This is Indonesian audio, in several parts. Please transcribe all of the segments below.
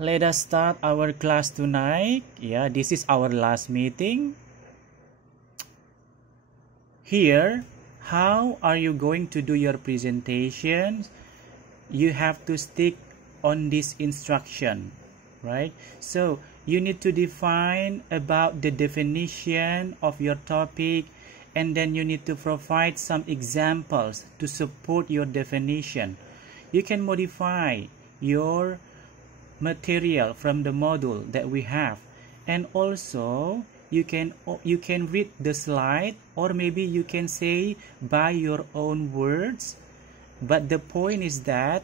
let us start our class tonight. Yeah, this is our last meeting. Here, how are you going to do your presentation? You have to stick on this instruction, right? So you need to define about the definition of your topic, and then you need to provide some examples to support your definition. You can modify your material from the module that we have, and also you can read the slide, or maybe you can say by your own words, but the point is that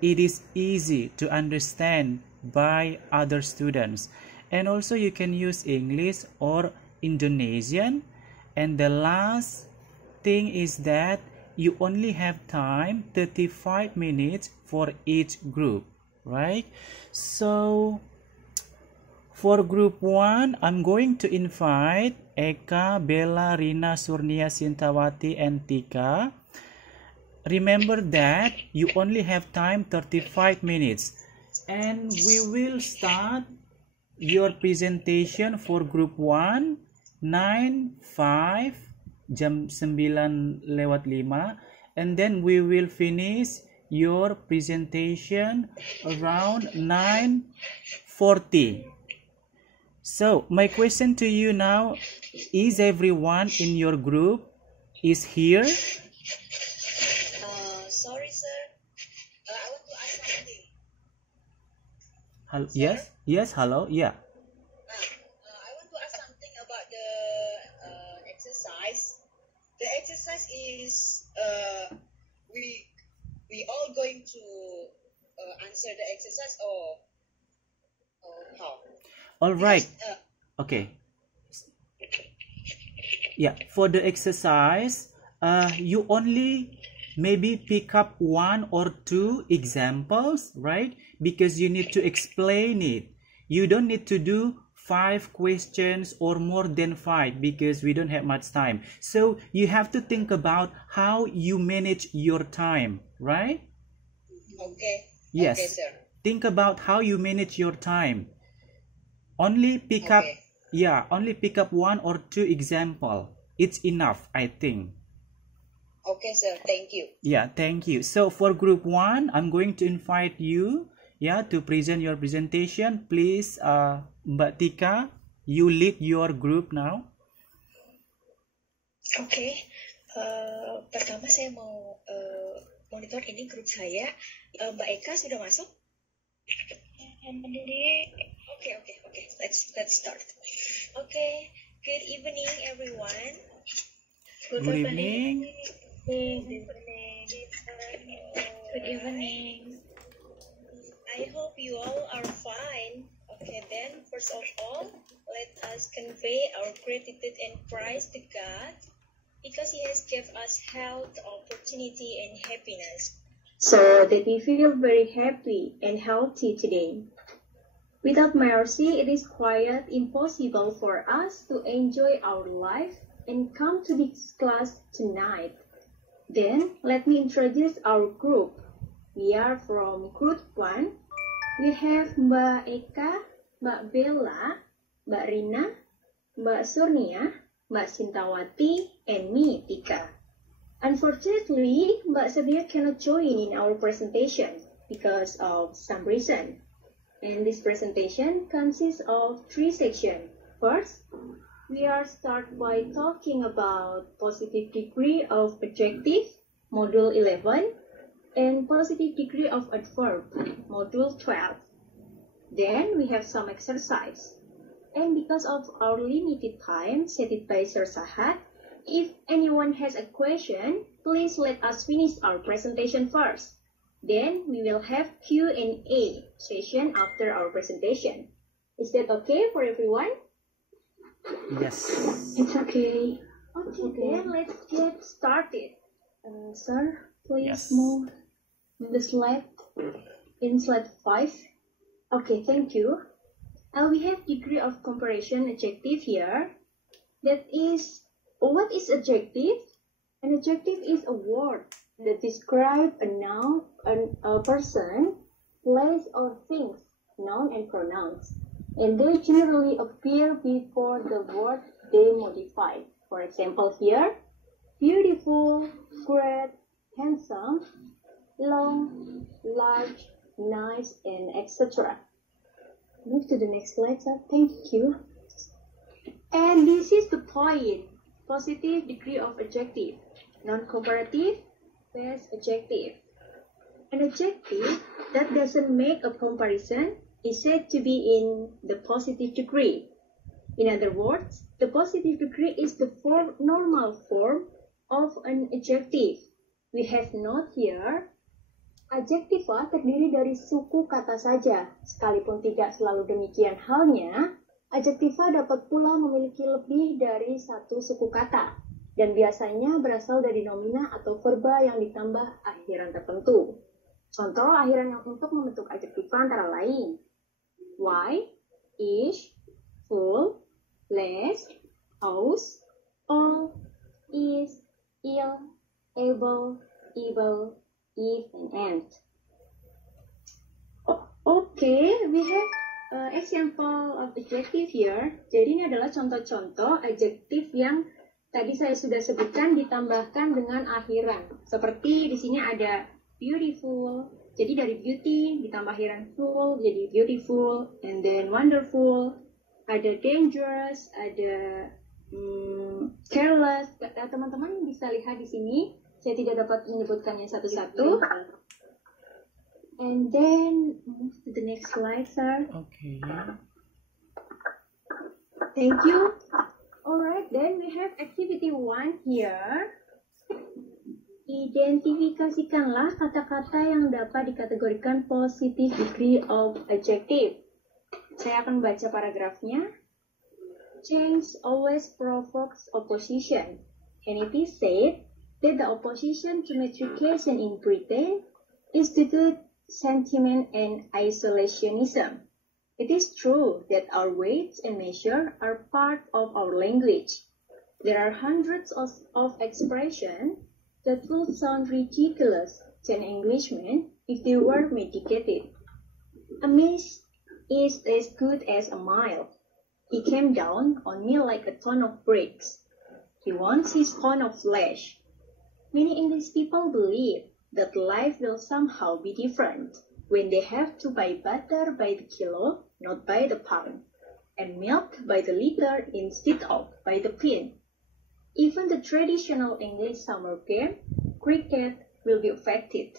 it is easy to understand by other students. And also you can use English or Indonesian. And the last thing is that you only have time 35 minutes for each group, right? So for group 1, I'm going to invite Eka, Bella, Rina, Surnia, Sintawati, and Tika. Remember that you only have time 35 minutes, and we will start your presentation for group 1 9:05 jam 9:05, and then we will finish your presentation around 9:40. So my question to you now, is everyone in your group is here? Sorry, sir. I want to ask something. Hello? Yes, hello, yeah. I want to ask something about the exercise. The exercise is we all going to answer the exercise, or how? All right. Okay. Yeah, for the exercise, you only maybe pick up 1 or 2 examples, right? Because you need to explain it. You don't need to do 5 questions or more than 5, because we don't have much time. So you have to think about how you manage your time, right? Okay. Yes. Okay, sir. Think about how you manage your time. Only pick up, only pick up 1 or 2 example. It's enough, I think. Okay, sir. Thank you. Yeah, thank you. So for group 1, I'm going to invite you, to present your presentation. Please, Mbak Tika, you lead your group now. Oke. Pertama saya mau monitor ini grup saya. Mbak Eka sudah masuk? Okay. Let's start. Okay. Good evening, everyone. Good evening. Good evening. I hope you all are fine. Okay, then first of all, let us convey our gratitude and praise to God, because He has given us health, opportunity, and happiness, so that we feel very happy and healthy today. Without mercy, it is quite impossible for us to enjoy our life and come to this class tonight. Then, let me introduce our group. We are from group 1. We have Mbak Eka, Mbak Bella, Mbak Rina, Mbak Surnia, Mbak Sintawati, and me, Tika. Unfortunately, Mbak Surnia cannot join in our presentation because of some reason. And this presentation consists of 3 sections. First, we are start by talking about positive degree of adjective, module 11, and positive degree of adverb, module 12. Then we have some exercise. And because of our limited time set it by Sir Sahat, if anyone has a question, please let us finish our presentation first. Then we will have Q&A session after our presentation. Is that okay for everyone? Yes. It's okay. Okay, then let's get started. Sir, please move the slide in slide 5. Okay, thank you. We have degree of comparison adjective here. That is, what is adjective? An adjective is a word that describes a noun, a person, place or things, noun and pronouns, and they generally appear before the word they modify. For example here, beautiful, great, handsome, long, large, nice, and etc. Move to the next slide, sir. Thank you. And this is the point. Positive degree of adjective. Non-comparative, best adjective. An adjective that doesn't make a comparison is said to be in the positive degree. In other words, the positive degree is the normal form of an adjective. We have note here, adjektiva terdiri dari suku kata saja. Sekalipun tidak selalu demikian halnya, adjektiva dapat pula memiliki lebih dari satu suku kata, dan biasanya berasal dari nomina atau verba yang ditambah akhiran tertentu. Contoh akhiran yang untuk membentuk adjektiva antara lain why, ish, full, less, aus, all, is, ill, able, if, and. Okay, we have example of adjective here. Jadi ini adalah contoh-contoh adjektif yang tadi saya sudah sebutkan ditambahkan dengan akhiran. Seperti di sini ada beautiful, jadi dari beauty ditambah akhiran full, jadi beautiful, and then wonderful. Ada dangerous, ada careless. Teman-teman bisa lihat di sini. Saya tidak dapat menyebutkannya satu-satu. And then move to the next slide, sir. Okay. Thank you. Alright, then we have activity 1 here. Identifikasikanlah kata-kata yang dapat dikategorikan positive degree of adjective. Saya akan baca paragrafnya. Change always provokes opposition, and it is said that the opposition to matriculation in Britain is due to sentiment and isolationism. It is true that our weights and measures are part of our language. There are hundreds of expressions that will sound ridiculous to an Englishman if they were medicated. A miss is as good as a mile. He came down on me like a ton of bricks. He wants his pound of flesh. Many English people believe that life will somehow be different when they have to buy butter by the kilo, not by the pound, and milk by the liter instead of by the pint. Even the traditional English summer game, cricket, will be affected.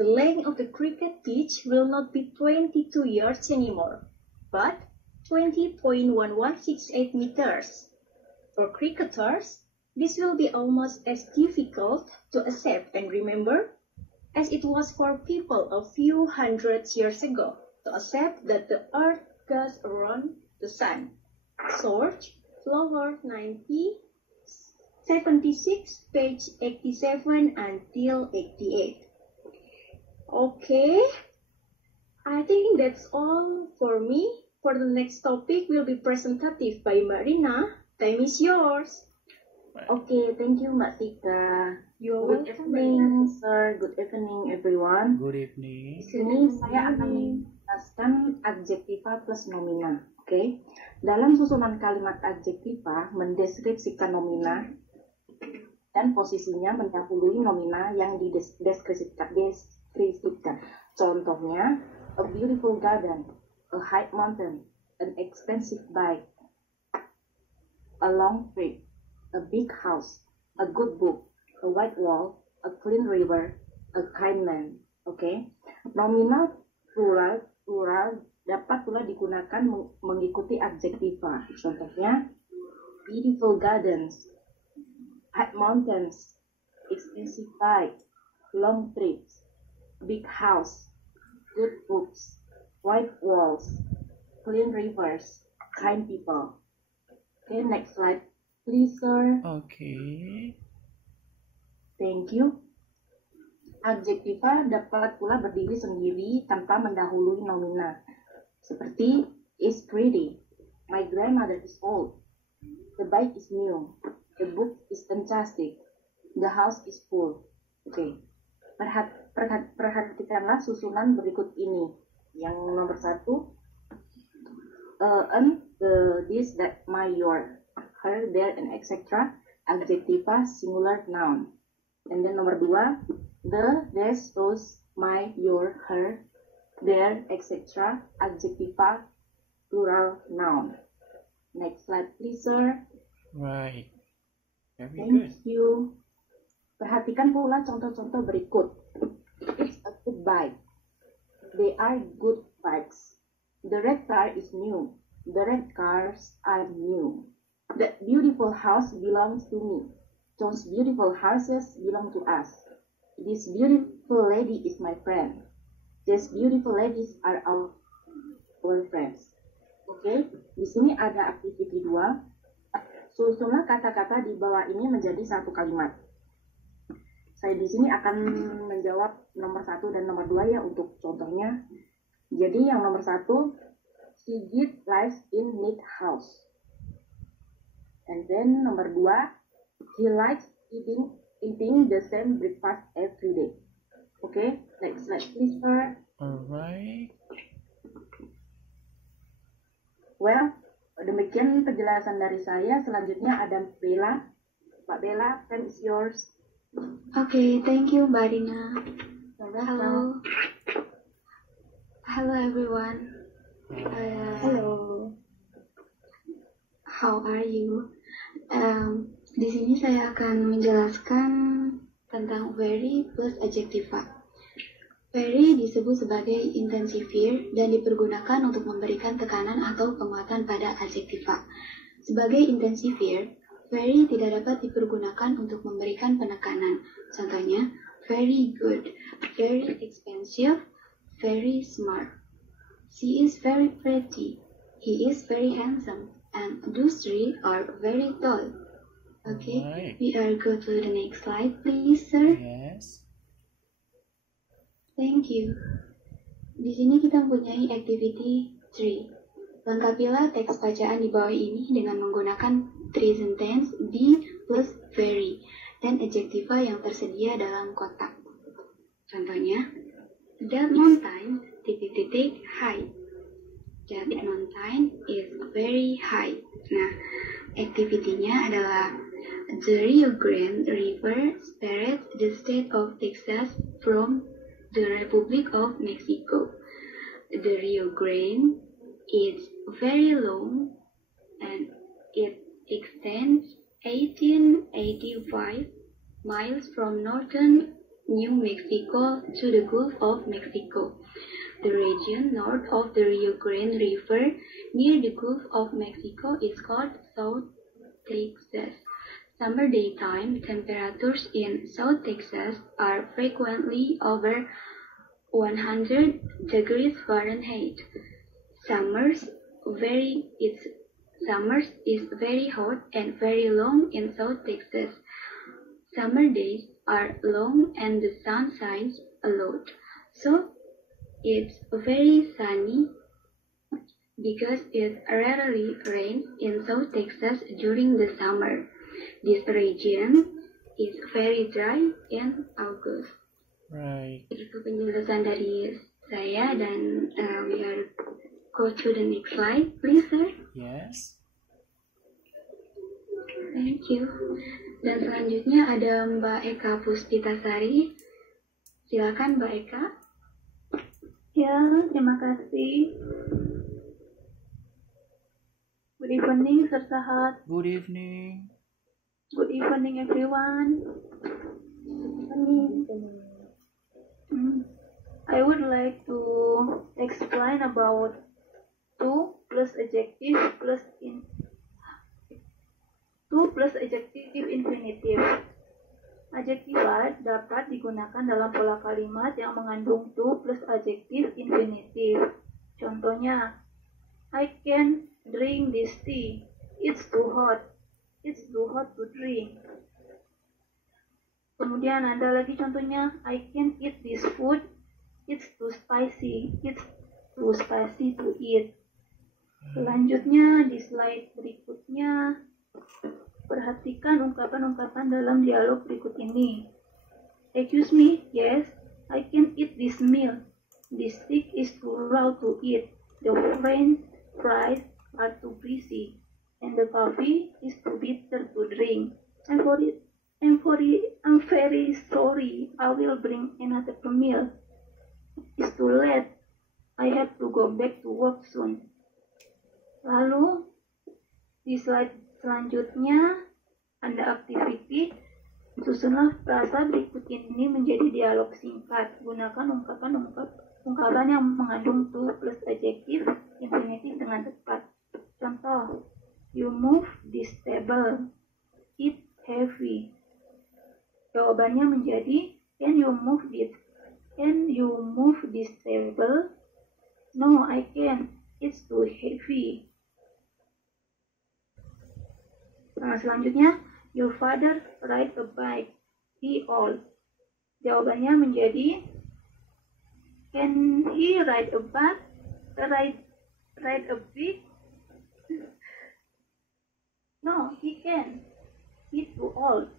The length of the cricket pitch will not be 22 yards anymore, but 20.1168 meters. For cricketers, this will be almost as difficult to accept and remember as it was for people a few hundred years ago to accept that the earth goes around the sun. Source, Flower 76, page 87 until 88. Okay, I think that's all for me. For the next topic will be presentative by Marina. Time is yours. Okay, thank you Mbak Tika. You're Good welcome. evening, sir. Good evening, everyone. Good evening. Di sini saya akan menjelaskan adjektiva plus nomina. Oke, dalam susunan kalimat adjektiva mendeskripsikan nomina dan posisinya mendahului nomina yang dideskripsikan. Contohnya, a beautiful garden, a high mountain, an expensive bike, a long trip, a big house, a good book, a white wall, a clean river, a kind man. Oke, nominal plural dapat pula digunakan mengikuti adjektiva. Contohnya, beautiful gardens, high mountains, expensive bike, long trips, big house, good books, white walls, clean rivers, kind people. Okay, next slide, please, sir. Okay. Thank you. Adjektiva dapat pula berdiri sendiri tanpa mendahului nomina. Seperti is pretty, my grandmother is old, the bike is new, the book is fantastic, the house is full. Okay. Perhatikanlah susunan berikut ini. Yang nomor 1, an, the, this, that, my, your, her, their, and etc. Adjectiva singular noun. And then nomor 2, the, this, those, my, your, her, their, etc. Adjectiva plural noun. Next slide, please, sir. Right. Very Thank good. you. Perhatikan pula contoh-contoh berikut. It's a good bike. They are good bikes. The red car is new. The red cars are new. That beautiful house belongs to me. Those beautiful houses belong to us. This beautiful lady is my friend. These beautiful ladies are our friends. Oke, di sini ada activity 2. Susunlah kata-kata di bawah ini menjadi satu kalimat. Saya di sini akan menjawab nomor 1 dan nomor 2 ya untuk contohnya. Jadi yang nomor 1, Sigit lives in neat house. And then nomor 2, he likes eating the same breakfast every day. Okay, next slide please, sir. Alright. Well, demikian penjelasan dari saya. Selanjutnya ada Bella. Mbak Bella, time is yours. Okay, thank you, Mbak Rina. Hello. Hello, everyone. Hello. How are you? Di sini saya akan menjelaskan tentang very plus adjectiva. Very disebut sebagai intensifier dan dipergunakan untuk memberikan tekanan atau penguatan pada adjektiva. Sebagai intensifier, very tidak dapat dipergunakan untuk memberikan penekanan. Contohnya, very good, very expensive, very smart. She is very pretty, he is very handsome, and those three are very tall. Okay, Right. we are go to the next slide, please, sir. Yes. Thank you. Di sini kita mempunyai activity 3. Lengkapilah teks bacaan di bawah ini dengan menggunakan present tense be plus very dan adjektiva yang tersedia dalam kotak. Contohnya, that mountain high. That mountain is very high. Nah, activity-nya adalah the Rio Grande River separates the state of Texas from the Republic of Mexico. The Rio Grande is very long and it extends 1885 miles from northern New Mexico to the Gulf of Mexico. The region north of the Rio Grande River near the Gulf of Mexico is called South Texas. Summer daytime temperatures in South Texas are frequently over 100 degrees Fahrenheit. Summers is very hot and very long in South Texas. Summer days are long and the sun shines a lot. So it's very sunny because it rarely rains in South Texas during the summer. This region is very dry in August. Right. Itu penjelasan dari saya dan we are go to the next slide, please, sir. Yes. Thank you. Dan selanjutnya ada Mbak Eka Puspitasari. Silakan Mbak Eka. Ya, terima kasih. Good evening, Sir Sahat. Good evening. Good evening, everyone. I would like to explain about to plus adjective infinitive. Adjektiva dapat digunakan dalam pola kalimat yang mengandung to plus adjektif infinitive. Contohnya, I can drink this tea. It's too hot. It's too hot to drink. Kemudian ada lagi contohnya, I can eat this food. It's too spicy. It's too spicy to eat. Selanjutnya di slide berikutnya, perhatikan ungkapan-ungkapan dalam dialog berikut ini. Excuse me, yes, I can eat this meal. The steak is too raw to eat. The French fries are too greasy. And the coffee is too bitter to drink. I'm very sorry. I will bring another meal. It's too late. I have to go back to work soon. Lalu, di slide selanjutnya, ada activity. Susunlah frasa berikut ini menjadi dialog singkat. Gunakan ungkapan yang mengandung to plus adjektif infinitif dengan tepat. Contoh, you move this table. It's heavy. Jawabannya menjadi, can you move this table? No, I can't. It's too heavy. Nah, selanjutnya, your father ride a bike. He old. Jawabannya menjadi, can he ride a bike? Ride a bike? No, he can. He's too old.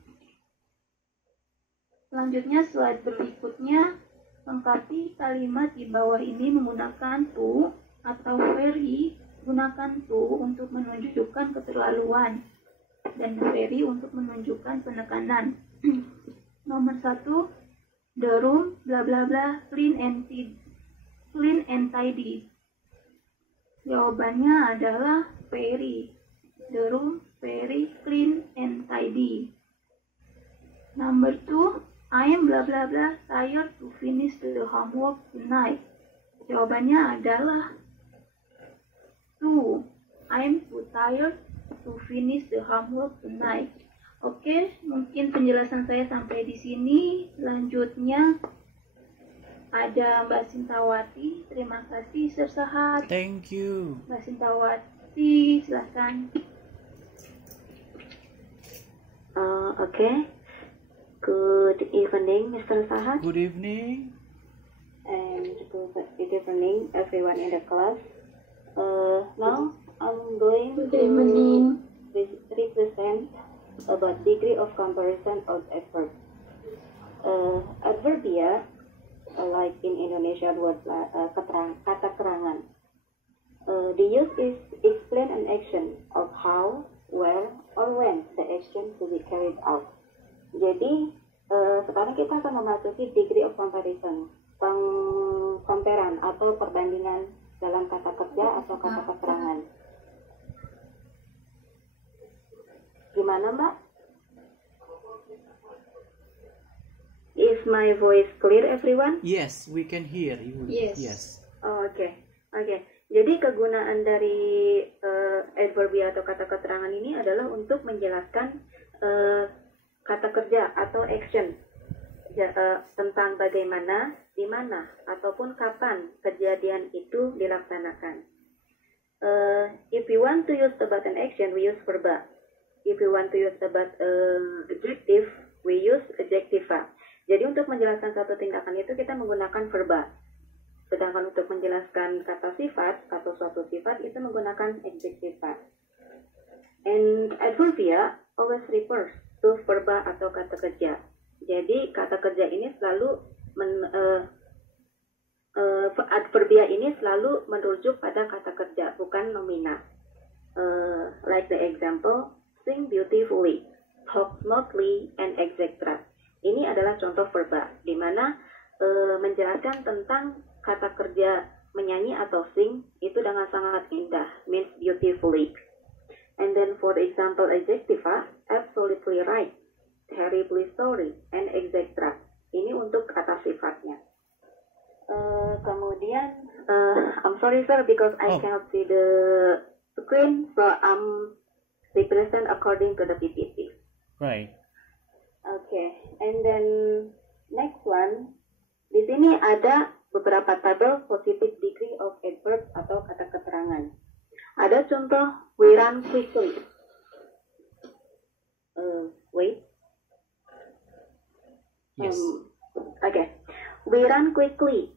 Selanjutnya, slide berikutnya, lengkapi kalimat di bawah ini menggunakan to atau very. Gunakan to untuk menunjukkan keterlaluan dan very untuk menunjukkan penekanan. Nomor 1, the room bla bla bla clean and tidy. Jawabannya adalah very. The room very clean and tidy. Number 2, I am bla bla bla tired to finish the homework tonight. Jawabannya adalah 2. I am too tired to finish the homework tonight. Oke, mungkin penjelasan saya sampai di sini. Selanjutnya ada Mbak Sintawati. Terima kasih, Sir Sahat. Thank you. Mbak Sintawati, silakan. Okay. Good evening, Mr. Sahat. Good evening. And good evening, everyone in the class. Now I'm going Good to evening. represent about degree of comparison of adverb. Adverbia, like in Indonesian word kata kerangan. The use is explain an action of how, where, or when the action to be carried out. Jadi sekarang kita akan memasuki degree of comparison, pengkomperan atau perbandingan dalam kata kerja atau kata keterangan. Gimana, Mbak? Is my voice clear, everyone? Yes, we can hear you. Yes. Oh, oke. Jadi kegunaan dari adverbia atau kata keterangan ini adalah untuk menjelaskan kata kerja atau action tentang bagaimana, di mana, ataupun kapan kejadian itu dilaksanakan. If we want to use the button action, we use verba. If we want to use the adjective, we use adjectiva. Jadi untuk menjelaskan suatu tindakan itu kita menggunakan verba. Sedangkan untuk menjelaskan kata sifat atau suatu sifat itu menggunakan adjectiva. And adverbia always refers to verba atau kata kerja. Jadi kata kerja ini selalu adverbia ini selalu merujuk pada kata kerja, bukan nomina. Like the example, sing beautifully, talk smoothly, and etc. Ini adalah contoh verba, di mana menjelaskan tentang kata kerja menyanyi atau sing itu dengan sangat indah, means beautifully. And then for example adjectiva, absolutely right, terribly sorry, and etc. Ini untuk kata sifatnya. Kemudian, I'm sorry sir because I cannot see the screen, so I'm represent according to the PPT. Right. Okay, and then next one, di sini ada beberapa tabel positive degree of adverb atau kata keterangan. Ada contoh, we run quickly. Wait. Yes. Okay. We run quickly.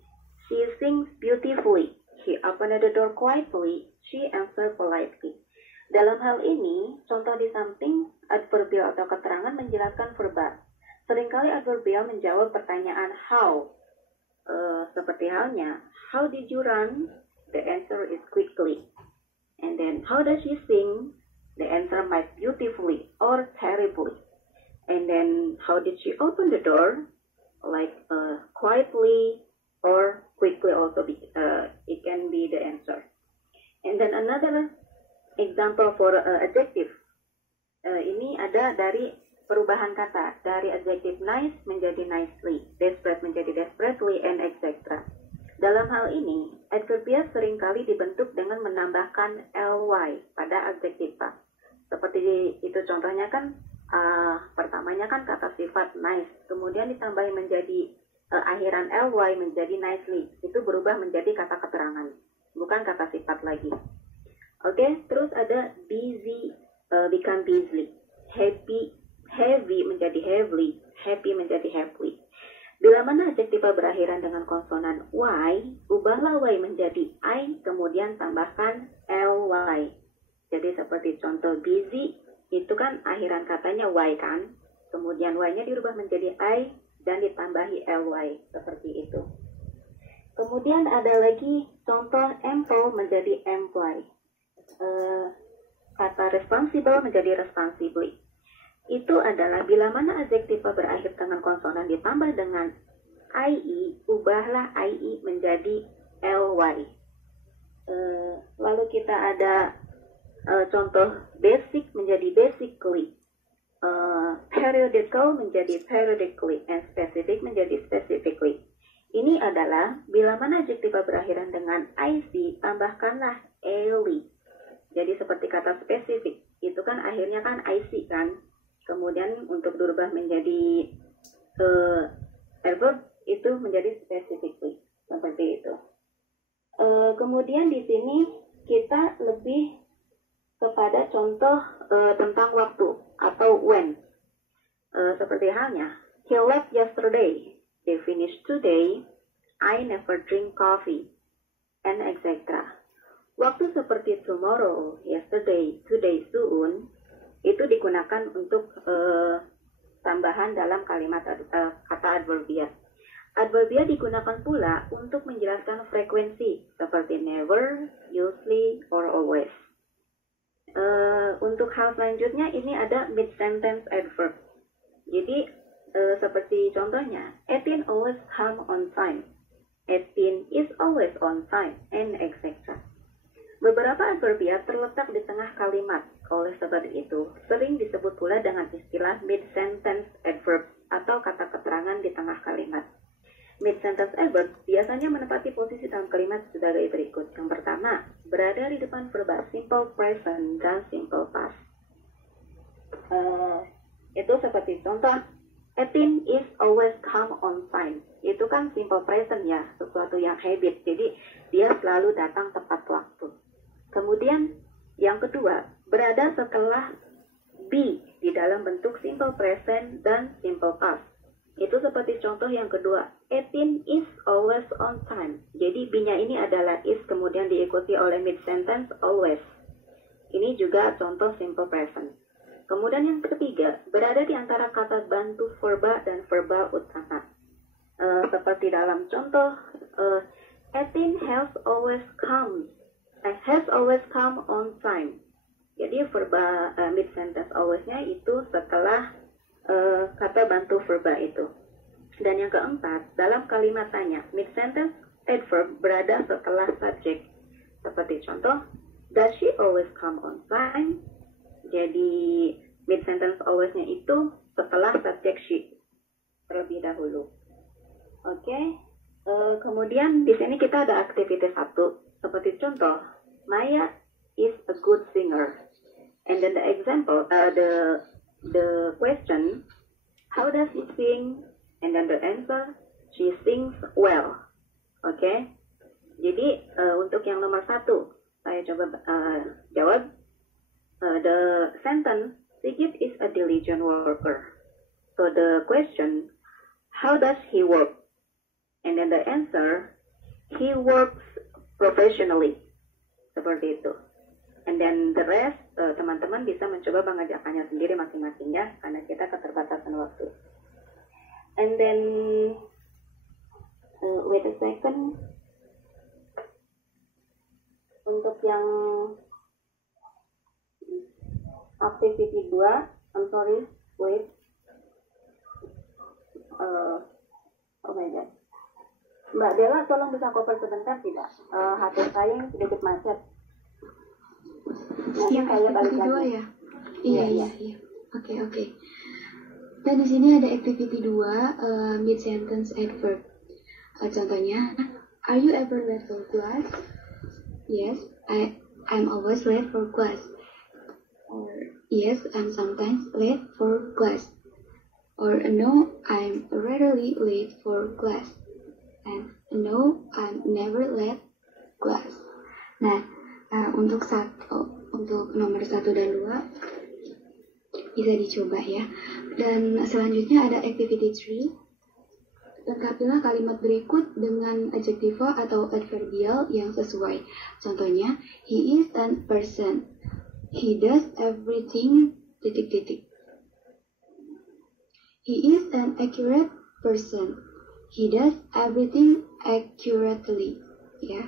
She sings beautifully. He opened the door quietly. She answered politely. Dalam hal ini, contoh di samping adverbial atau keterangan menjelaskan verba. Seringkali adverbial menjawab pertanyaan how, seperti halnya, how did you run? The answer is quickly. And then, how does she sing? The answer might beautifully or terribly. And then, how did she open the door? Like quietly or quickly also it can be the answer. And then another example for adjective. Ini ada dari perubahan kata. Dari adjective nice menjadi nicely, desperate menjadi desperately, and etc. Dalam hal ini, adverbia seringkali dibentuk dengan menambahkan ly pada adjektiva. Seperti itu contohnya kan, pertamanya kan kata sifat nice, kemudian ditambahin menjadi akhiran ly menjadi nicely. Itu berubah menjadi kata keterangan, bukan kata sifat lagi. Oke, terus ada busy, become busy. Heavy menjadi heavily, happy menjadi happily. Bila mana adjektiva berakhiran dengan konsonan y, ubahlah y menjadi I, kemudian tambahkan ly. Jadi seperti contoh busy, itu kan akhiran katanya y kan, kemudian y-nya dirubah menjadi I, dan ditambahi ly, seperti itu. Kemudian ada lagi contoh ample menjadi employ. Kata responsible menjadi responsibly. Itu adalah bila mana adjektiva berakhir dengan konsonan ditambah dengan IE, ubahlah IE menjadi ly. Lalu kita ada contoh basic menjadi basically, periodical menjadi periodically, and specific menjadi specifically. Ini adalah bila mana adjektiva berakhiran dengan IC, tambahkanlah ly. Jadi seperti kata spesifik, itu kan akhirnya kan IC kan. Kemudian untuk dirubah menjadi adverb itu menjadi specifically, seperti itu. Kemudian di sini kita lebih kepada contoh tentang waktu atau when. Seperti halnya, he left yesterday, they finished today, I never drink coffee, and etc. Waktu seperti tomorrow, yesterday, today, soon, itu digunakan untuk tambahan dalam kalimat kata adverbia. Adverbia digunakan pula untuk menjelaskan frekuensi seperti never, usually, or always. Untuk hal selanjutnya ini ada mid-sentence adverb. Jadi seperti contohnya, Etin always come on time, Etin is always on time, and etc. Beberapa adverbia terletak di tengah kalimat. Oleh sebab itu, sering disebut pula dengan istilah mid-sentence adverb atau kata keterangan di tengah kalimat. Mid-sentence adverb biasanya menempati posisi dalam kalimat sebagai berikut. Yang pertama, berada di depan verba simple present dan simple past. Itu seperti contoh, Etin is always come on time. Itu kan simple present ya, sesuatu yang habit. Jadi, dia selalu datang tepat waktu. Kemudian, yang kedua, berada setelah be di dalam bentuk simple present dan simple past. Itu seperti contoh yang kedua, Etin is always on time. Jadi be-nya ini adalah is, kemudian diikuti oleh mid-sentence always. Ini juga contoh simple present. Kemudian yang ketiga, berada di antara kata bantu verba dan verba utama. Seperti dalam contoh, Etin has always come on time. Jadi verba mid-sentence always-nya itu setelah kata bantu verba itu. Dan yang keempat, dalam kalimat tanya, mid-sentence adverb berada setelah subject. Seperti contoh, does she always come on time? Jadi mid-sentence always-nya itu setelah subject she terlebih dahulu. Oke. Kemudian di sini kita ada aktivitas 1. Seperti contoh, Maya is a good singer. And then the example, the question, how does she sing? And then the answer, she sings well. Oke. Jadi untuk yang nomor 1, saya coba jawab. The sentence, Sigit is a diligent worker. So the question, how does he work? And then the answer, he works professionally. Seperti itu. And then the rest, teman-teman bisa mencoba mengerjakannya sendiri masing-masing ya, karena kita keterbatasan waktu. And then Wait a second. Untuk yang activity 2, I'm sorry, wait. Oh my god. Mbak Bella, tolong bisa cover sebentar tidak? HP saya yang sedikit macet. Nanti Yang saya balik activity 2 lagi. ya? Iya. Oke. Dan di sini ada activity 2, mid sentence adverb. Contohnya, are you ever late for class? Yes, I'm always late for class. Or yes, I'm sometimes late for class. Or no, I'm rarely late for class. And no, I'm never late class. Nah, untuk nomor 1 dan 2 bisa dicoba ya. Dan selanjutnya ada activity 3. Lengkapilah kalimat berikut dengan adjektiva atau adverbial yang sesuai. Contohnya, he is an person. He does everything ... He is an accurate person. He does everything accurately. Ya.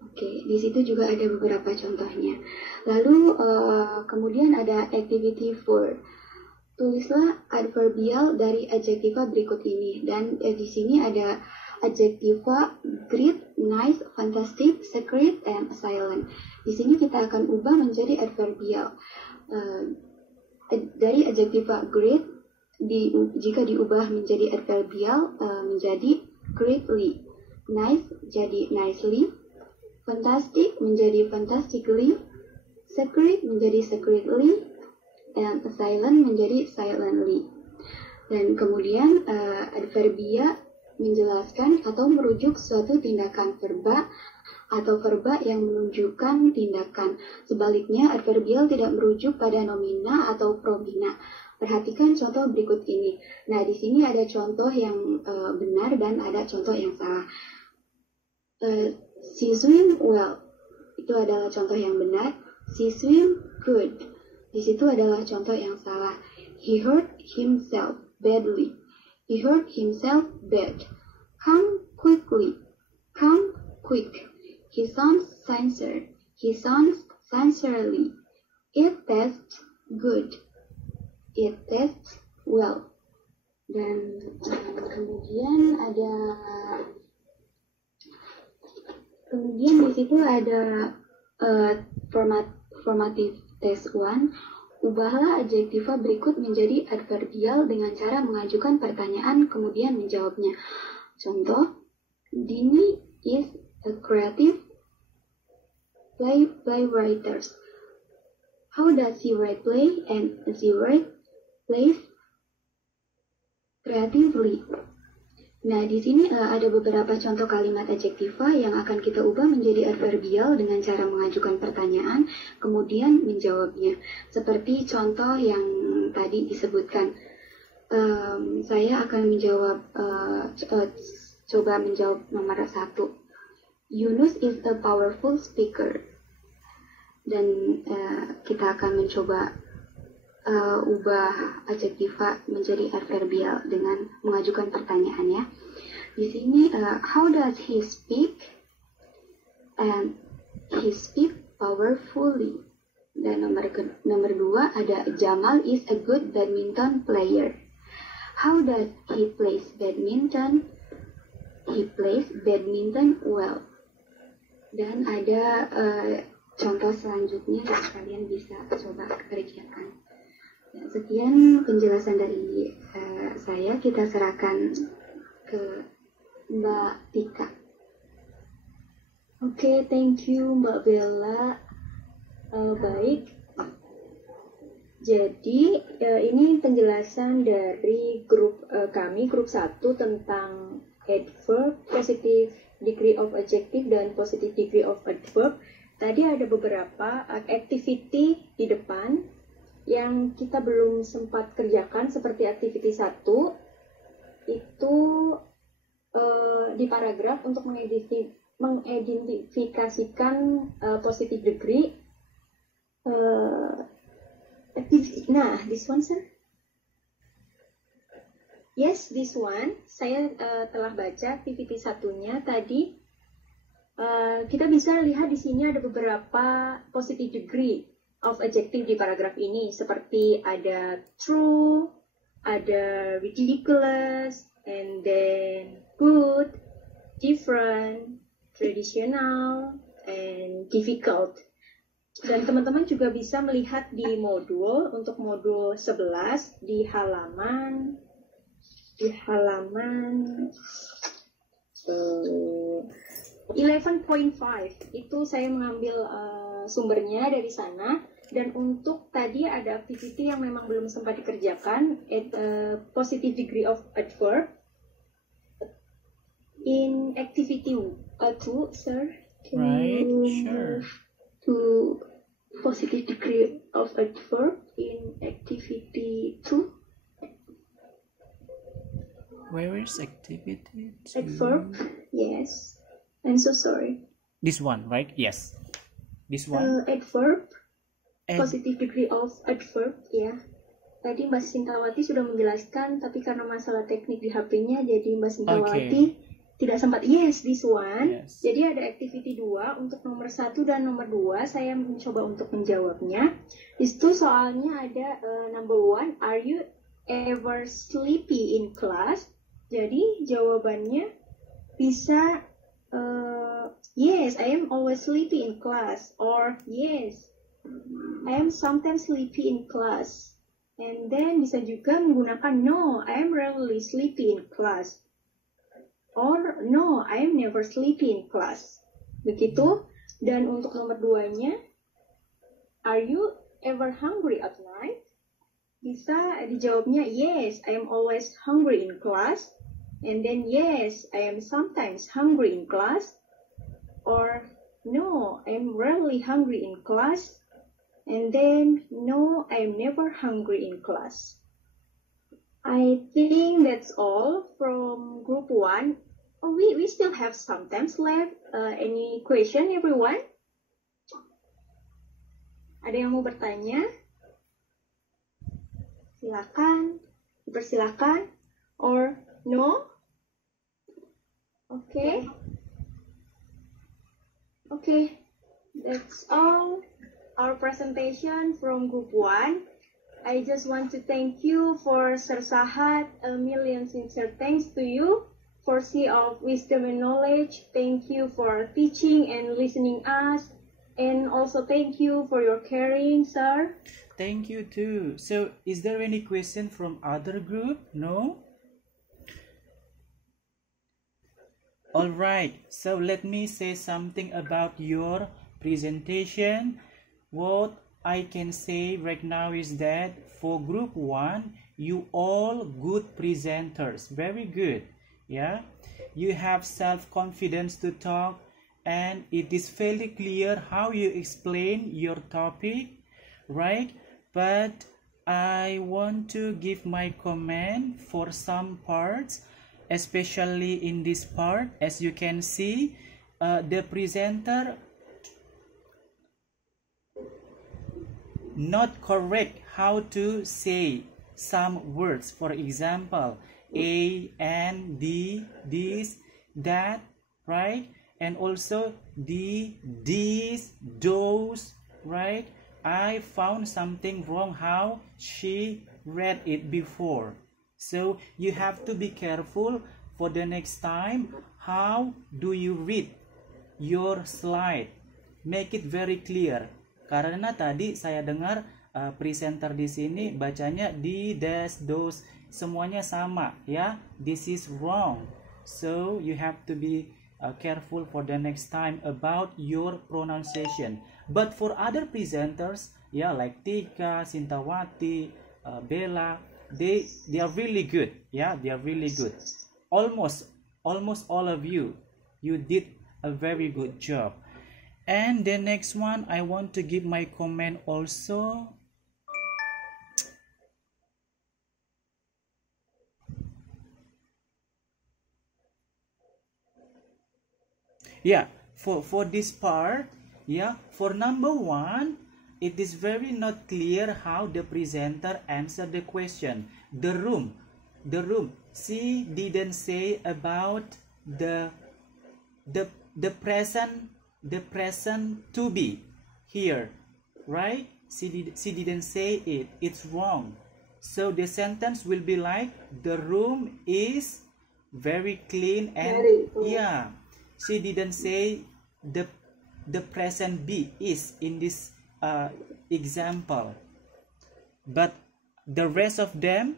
Oke, di situ juga ada beberapa contohnya. Lalu kemudian ada activity 4. Tulislah adverbial dari adjektiva berikut ini, dan di sini ada adjektiva great, nice, fantastic, secret, and silent. Di sini kita akan ubah menjadi adverbial. Dari adjektiva great, jika diubah menjadi adverbial menjadi greatly, nice jadi nicely, fantastic menjadi fantastically, secret menjadi secretly, dan silent menjadi silently. Dan kemudian adverbia menjelaskan atau merujuk suatu tindakan verba atau verba yang menunjukkan tindakan. Sebaliknya, adverbial tidak merujuk pada nomina atau promina. Perhatikan contoh berikut ini. Nah, di sini ada contoh yang benar dan ada contoh yang salah. She swim well. Itu adalah contoh yang benar. She swim good. Di situ adalah contoh yang salah. He hurt himself badly. He hurt himself bad. Come quickly. Come quick. He sounds sincere. He sounds sincerely. It tastes good. It tastes well. Dan kemudian di situ ada formative test 1. Ubahlah adjektiva berikut menjadi adverbial dengan cara mengajukan pertanyaan kemudian menjawabnya. Contoh, Dini is a creative playwriter. How does he write play? And she write plays creatively. Nah, di sini ada beberapa contoh kalimat adjektiva yang akan kita ubah menjadi adverbial dengan cara mengajukan pertanyaan, kemudian menjawabnya. Seperti contoh yang tadi disebutkan. Saya akan menjawab, coba menjawab nomor 1. Yunus is a powerful speaker. Dan kita akan mencoba ubah adjektiva menjadi adverbial dengan mengajukan pertanyaan ya. Di sini how does he speak? And he speak powerfully. Dan nomor 2 ada Jamal is a good badminton player. How does he plays badminton? He plays badminton well. Dan ada contoh selanjutnya yang kalian bisa coba kerjakan. Sekian penjelasan dari saya. Kita serahkan ke Mbak Tika. Oke, thank you Mbak Bella. Baik. Jadi ini penjelasan dari grup kami, grup 1 tentang adverb, positive degree of adjective dan positive degree of adverb. Tadi ada beberapa activity di depan yang kita belum sempat kerjakan, seperti activity 1 itu di paragraf untuk mengidentifikasikan positive degree. Nah, this one sir. Yes, this one. Saya telah baca activity satunya tadi. Kita bisa lihat di sini ada beberapa positive degree of adjective di paragraf ini, seperti ada true, ada ridiculous, and then good, different, traditional, and difficult. Dan teman-teman juga bisa melihat di modul, untuk modul 11 di halaman 11.5 itu saya mengambil sumbernya dari sana. Dan untuk tadi ada activity yang memang belum sempat dikerjakan, positive degree of adverb in activity 2, sir. Right, sure. To positive degree of adverb in activity 2. Where is activity 2? Adverb, yes. I'm so sorry. This one, right? Yes. This one. Adverb, positive degree of adverb, ya. Tadi Mbak Sintawati sudah menjelaskan, tapi karena masalah teknik di HP-nya, jadi Mbak Sintawati tidak sempat. Yes, this one. Yes. Jadi ada activity 2 untuk nomor 1 dan nomor 2. Saya mencoba untuk menjawabnya. Itu soalnya ada number 1, are you ever sleepy in class? Jadi jawabannya bisa yes, I am always sleepy in class, or yes, I am sometimes sleepy in class. And then bisa juga menggunakan no, I am rarely sleepy in class, or no, I am never sleepy in class. Begitu. Dan untuk nomor 2-nya, are you ever hungry at night? Bisa dijawabnya yes, I am always hungry in class. And then yes, I am sometimes hungry in class. Or no, I am rarely hungry in class. And then no, I am never hungry in class. I think that's all from group 1. Oh, we still have sometimes left. Any question, everyone? Ada yang mau bertanya? Silakan, dipersilakan. Or no? Okay. Okay, that's all our presentation from group 1. I just want to thank you for Sir Sahat, a million sincere thanks to you for sea of wisdom and knowledge. Thank you for teaching and listening us. And also thank you for your caring, sir. Thank you too. So, is there any question from other group? No? All right. So, let me say something about your presentation. What I can say right now is that for group 1, you all good presenters. Very good. Yeah. You have self-confidence to talk, and it is fairly clear how you explain your topic, right? But I want to give my comment for some parts, especially in this part. As you can see, the presenter not correct how to say some words. For example, a, and, the, this, that, right? And also the, these, those, right? I found something wrong how she read it before. So you have to be careful for the next time. How do you read your slide? Make it very clear. Karena tadi saya dengar presenter di sini bacanya di, des, those, semuanya sama ya. This is wrong. So you have to be careful for the next time about your pronunciation. But for other presenters, yeah, like Tika, Sintawati, Bella, they are really good. Yeah, they are really good. Almost all of you did a very good job. And the next one, I want to give my comment also. Yeah, for this part, yeah, for number 1, it is very not clear how the presenter answered the question. The room, the room. She didn't say about the present to be here, right? She didn't say it. It's wrong. So the sentence will be like, the room is very clean and yeah. She didn't say the present be is in this example, but the rest of them,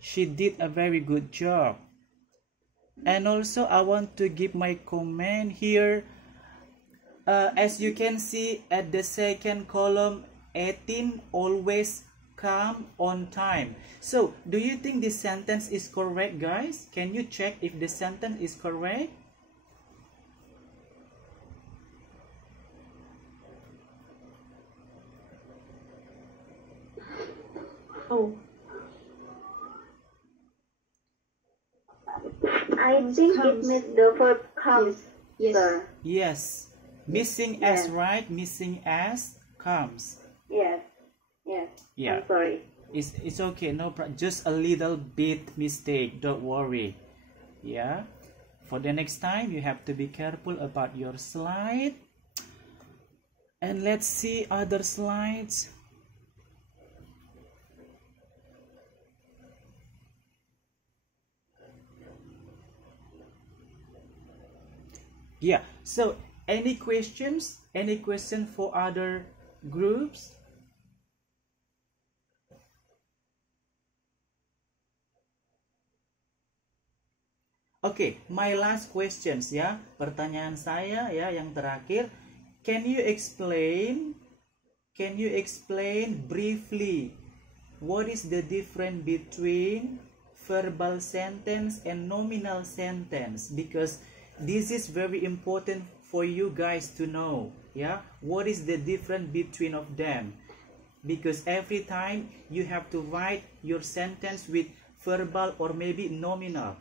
she did a very good job. And also I want to give my comment here. As you can see at the second column, 18 always come on time. So do you think this sentence is correct, guys? Can you check if the sentence is correct? Oh, I think it means the verb comes. Yes. Sir. Yes. Missing as, right? Missing as comes. Yes. Yes. Yeah. I'm sorry. It's okay, no problem. Just a little bit mistake, don't worry. Yeah. For the next time, you have to be careful about your slide. And let's see other slides. Yeah, so any questions? Any question for other groups? Okay, my last questions ya. Pertanyaan saya ya yang terakhir. Can you explain briefly what is the difference between verbal sentence and nominal sentence? Because this is very important for you guys to know, yeah, what is the difference between of them, because every time you have to write your sentence with verbal or maybe nominal.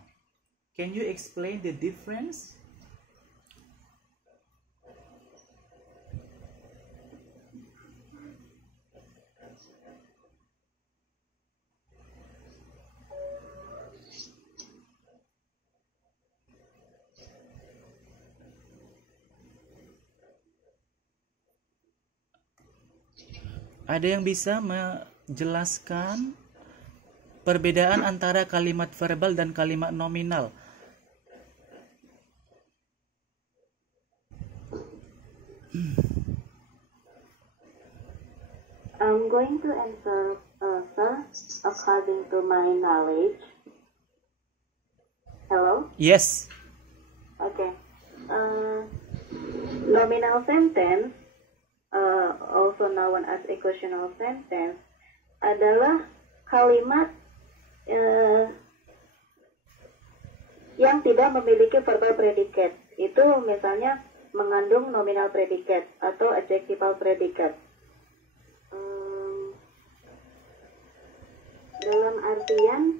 Can you explain the difference? Ada yang bisa menjelaskan perbedaan antara kalimat verbal dan kalimat nominal? I'm going to answer, sir, according to my knowledge. Hello? Yes. Okay. Nominal sentence, also known as equational sentence, adalah kalimat yang tidak memiliki verbal predicate. Itu misalnya mengandung nominal predicate atau adjectival predicate. Dalam artian,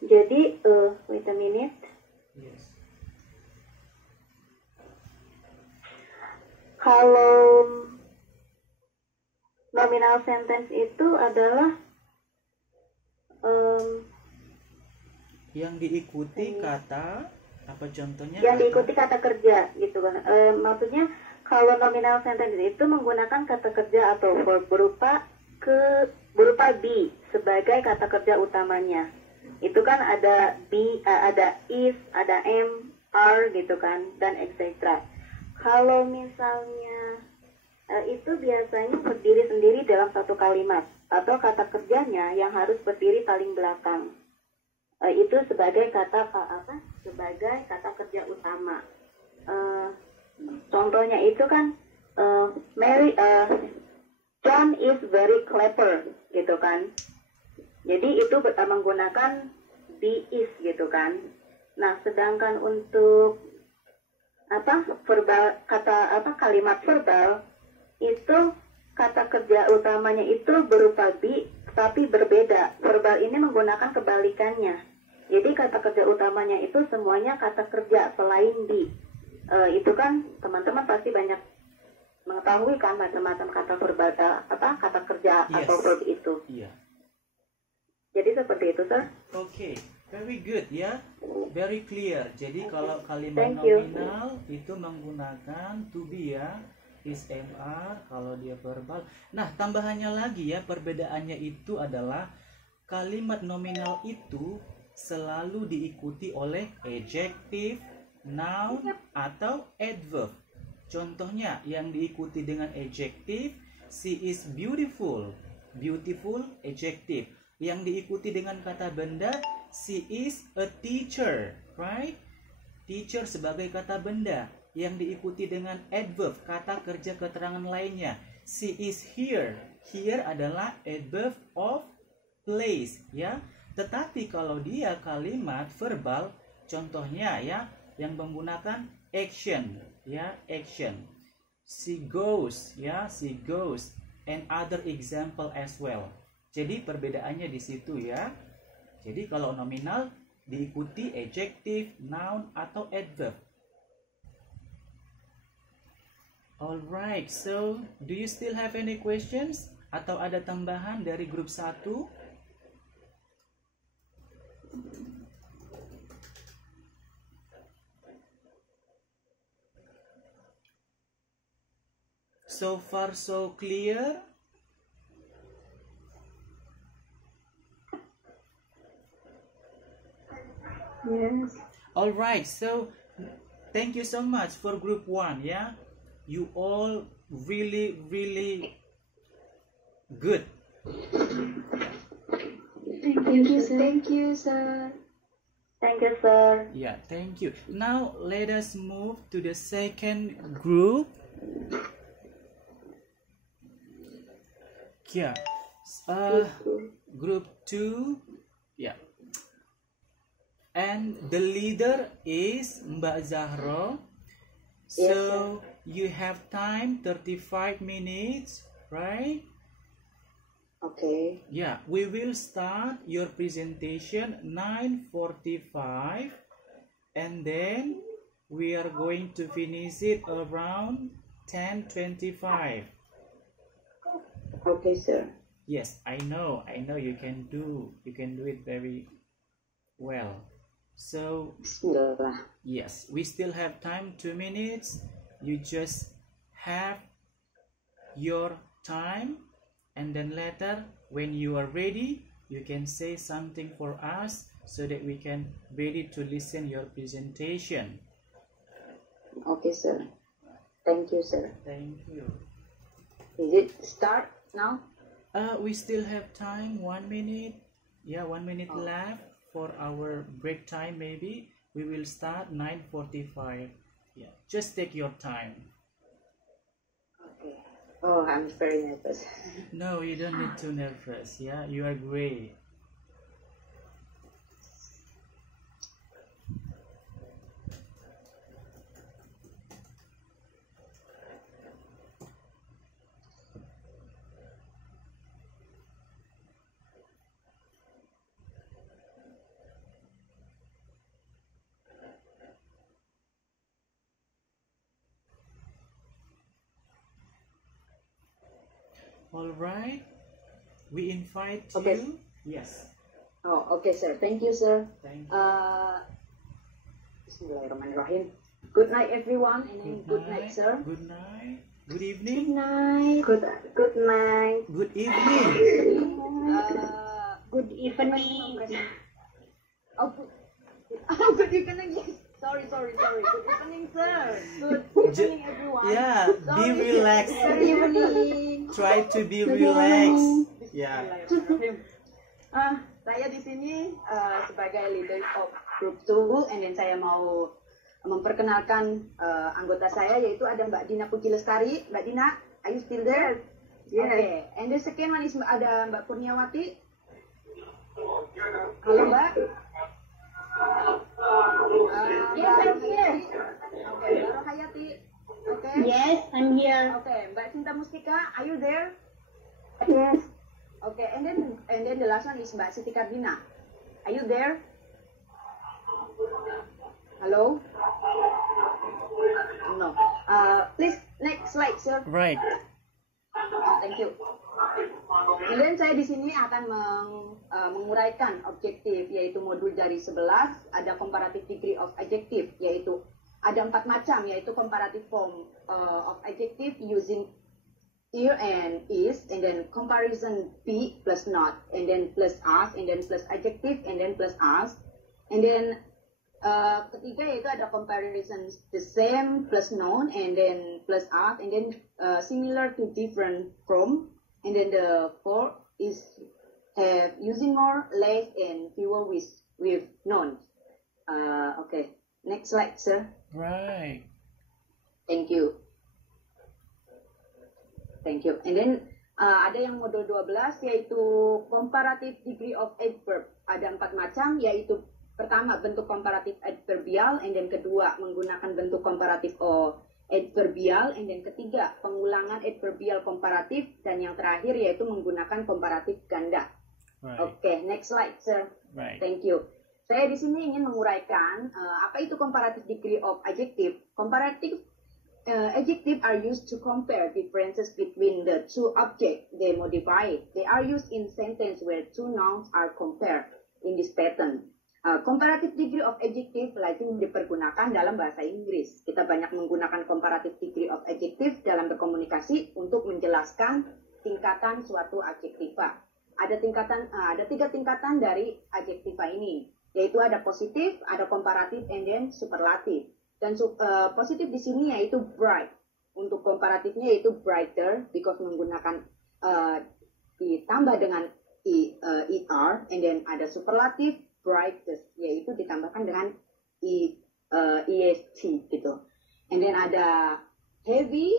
jadi, wait a minute. Yes. Kalau nominal sentence itu adalah yang diikuti kata apa contohnya? yang diikuti kata kerja gitu kan. Maksudnya kalau nominal sentence itu menggunakan kata kerja atau verb berupa be sebagai kata kerja utamanya. Itu kan ada be, ada is, ada am, are gitu kan, dan etc. Kalau misalnya itu biasanya berdiri sendiri dalam satu kalimat atau kata kerjanya yang harus berdiri paling belakang. Itu sebagai sebagai kata kerja utama. Contohnya itu kan John is very clever gitu kan. Jadi itu menggunakan be is gitu kan. Nah, sedangkan untuk kalimat verbal itu kata kerja utamanya itu berupa be tapi berbeda. Verbal ini menggunakan kebalikannya. Jadi kata kerja utamanya itu semuanya kata kerja selain be. Itu kan teman-teman pasti banyak mengetahui kan macam-macam kata verbal kata kerja Yes. atau verb itu. Iya. Jadi seperti itu, Sir. Okay, very good ya, very clear. Jadi kalau kalimat Thank you. nominal itu menggunakan to be ya, is MR kalau dia verbal. Nah, tambahannya lagi ya, perbedaannya itu adalah kalimat nominal itu selalu diikuti oleh adjective, noun, atau adverb. Contohnya yang diikuti dengan adjective, she is beautiful. Beautiful, adjective. Yang diikuti dengan kata benda, she is a teacher, right? Teacher sebagai kata benda. Yang diikuti dengan adverb, kata kerja keterangan lainnya. She is here. Here adalah adverb of place, ya. Tetapi kalau dia kalimat verbal, contohnya ya, yang menggunakan action, ya, action. She goes, ya, she goes, and other example as well. Jadi perbedaannya di situ ya. Jadi kalau nominal diikuti adjective, noun, atau adverb. Alright, so do you still have any questions? Atau ada tambahan dari grup 1? So far so clear? Yes. Alright, so thank you so much for group 1, yeah? You all really good. Thank you, sir. Thank you, sir. Thank you, sir. Yeah, thank you. Now let us move to the second group. Yeah, group 2. Yeah. And the leader is Mbak Zahro. So you have time 35 minutes, right? Okay. Yeah, we will start your presentation 9:45 and then we are going to finish it around 10:25. Okay, sir. Yes, I know you can do it very well. So Bismillah. yes, we still have time, 2 minutes. You just have your time, and then later when you are ready, you can say something for us so that we can ready to listen your presentation. Okay, sir. Thank you, sir. Thank you. Is it start now? We still have time, 1 minute. Yeah, 1 minute left for our break time. Maybe we will start 9:45. Yeah, just take your time. Okay. Oh, I'm very nervous. No, you don't need to nervous. Yeah, you are great. All right, we invite Okay. you. Yes, Oh, okay, sir. Thank you, sir. thank you. Bismillahirrahmanirrahim. Good night, everyone, and then good night, sir. Good night. Good Good evening. night. Good night. Good evening. Good evening. Oh, good evening. Yes. Sorry. Good evening, sir. Good evening, everyone. Yeah, be relaxed. Good evening. Try to be relaxed. Yeah. Bismillahirrahmanirrahim. Saya di sini sebagai leader of group 2, and then saya mau memperkenalkan anggota saya, yaitu ada Mbak Dina Puji Lestari. Mbak Dina, are you still there? Yes. Okay. And the second one is ada Mbak Kurniawati. Halo, Mbak. Yes, I'm here. Okay, Mbak Rohayati. Okay. Yes, I'm here. Okay, Mbak Sinta Mustika, are you there? Yes. Okay, and then the last one is Mbak Siti Kardina. Are you there? Hello? No. Please next slide, sir. Right. Thank you. Kemudian saya di sini akan menguraikan objektif, yaitu modul dari 11, ada comparative degree of adjective, yaitu ada 4 macam, yaitu comparative form of adjective using here and is, and then comparison be plus not, and then plus as, and then plus adjective, and then plus as, and then ketiga yaitu ada comparison the same plus noun, and then plus as, and then similar to different from, and then the fourth is have using more, less, and fewer with nouns. Okay, next slide, sir. Right. Thank you. Thank you. And then ada yang modul 12 yaitu comparative degree of adverb. Ada 4 macam, yaitu pertama bentuk komparatif adverbial, and then kedua menggunakan bentuk komparatif adverbial, and then ketiga pengulangan adverbial komparatif, dan yang terakhir yaitu menggunakan komparatif ganda. Right. Okay, next slide, sir. Right. Thank you. Saya di sini ingin menguraikan apa itu comparative degree of adjective. Comparative adjective are used to compare differences between the two objects they modify. They are used in sentence where two nouns are compared in this pattern. Comparative degree of adjective lazim dipergunakan dalam bahasa Inggris. Kita banyak menggunakan comparative degree of adjective dalam berkomunikasi untuk menjelaskan tingkatan suatu adjektiva. Ada 3 tingkatan dari adjektiva ini, yaitu ada positif, ada komparatif, and then superlatif. Dan positif di sini yaitu bright. Untuk komparatifnya yaitu brighter, because menggunakan ditambah dengan er, and then ada superlatif brightest, yaitu ditambahkan dengan est gitu. And then ada heavy,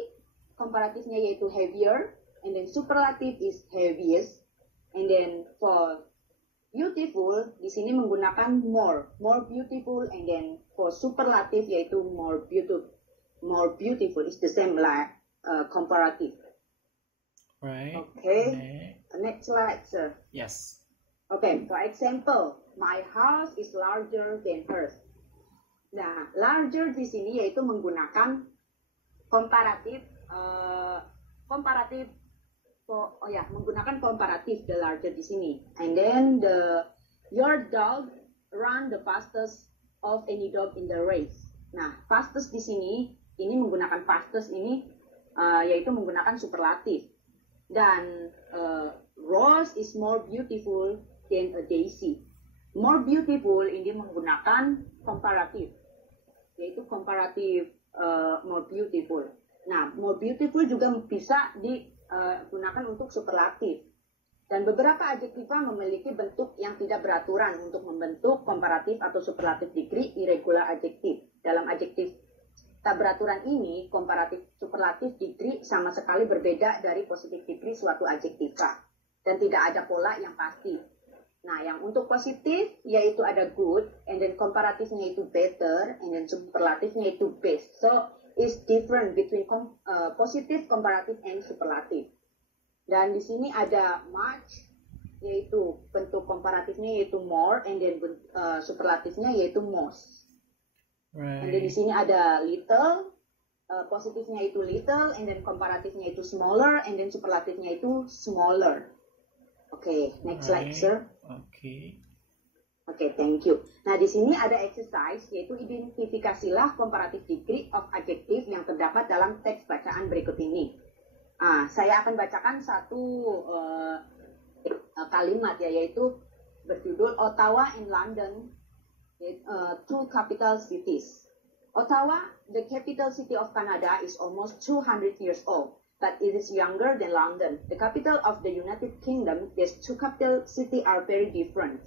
komparatifnya yaitu heavier, and then superlative is heaviest. And then for beautiful di sini menggunakan more beautiful, and then for superlative yaitu more beautiful is the same like comparative. Right. Okay. Next slide, sir. Yes. Okay, for example, my house is larger than hers. Nah, larger di sini yaitu menggunakan komparatif, menggunakan komparatif the larger di sini. And then your dog run the fastest of any dog in the race. Nah, fastest di sini ini menggunakan fastest ini yaitu menggunakan superlatif. Dan Rose is more beautiful than a daisy. More beautiful ini menggunakan komparatif, yaitu komparatif more beautiful. Nah, more beautiful juga bisa digunakan untuk superlatif. Dan beberapa adjektiva memiliki bentuk yang tidak beraturan untuk membentuk komparatif atau superlatif degree irregular adjective. Dalam adjektif tak beraturan ini, komparatif superlatif degree sama sekali berbeda dari positif degree suatu adjektiva. Dan tidak ada pola yang pasti. Nah, yang untuk positif yaitu ada good, and then komparatifnya itu better, and then superlatifnya itu best. So, it's different between positif, komparatif, and superlatif. Dan di sini ada much, yaitu bentuk komparatifnya yaitu more, and then superlatifnya yaitu most. Right. And then di sini ada little, positifnya itu little, and then komparatifnya itu smaller, and then superlatifnya itu smaller. Okay, next slide, sir. Okay. Okay, thank you. Nah, di sini ada exercise, yaitu identifikasilah comparative degree of adjective yang terdapat dalam teks bacaan berikut ini. Saya akan bacakan satu kalimat ya, yaitu berjudul Ottawa and London, two capital cities. Ottawa, the capital city of Canada, is almost 200 years old. But it is younger than London, the capital of the United Kingdom. These two capital cities are very different.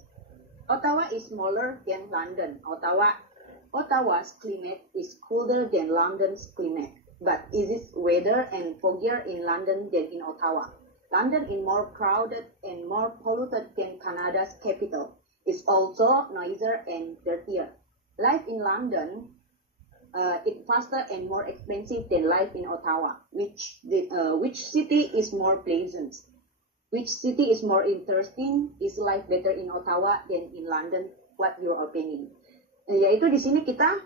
Ottawa is smaller than London. Ottawa's climate is colder than London's climate, but it is wetter and foggier in London than in Ottawa. London is more crowded and more polluted than Canada's capital. It's also noisier and dirtier. Life in London it's faster and more expensive than life in Ottawa. Which city is more pleasant? Which city is more interesting? Is life better in Ottawa than in London? What your opinion? Yaitu di sini kita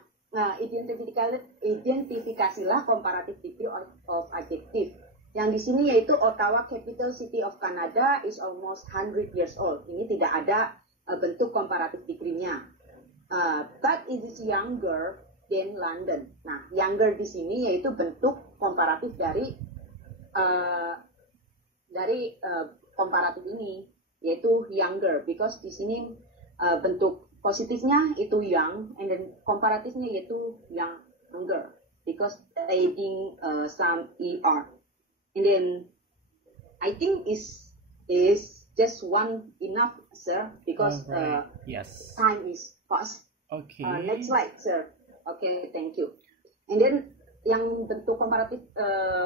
identifikasilah comparative degree of adjective. Yang di sini yaitu Ottawa, capital city of Canada, is almost 100 years old. Ini tidak ada bentuk comparative degree-nya. But it is younger than London. Nah, younger di sini yaitu bentuk komparatif dari komparatif ini, yaitu younger, because di sini bentuk positifnya itu young, and then komparatifnya yaitu younger, because adding some er. And then I think is just one enough, sir, because yes, time is fast. Okay. Next slide, sir. Okay, thank you. And then yang bentuk komparatif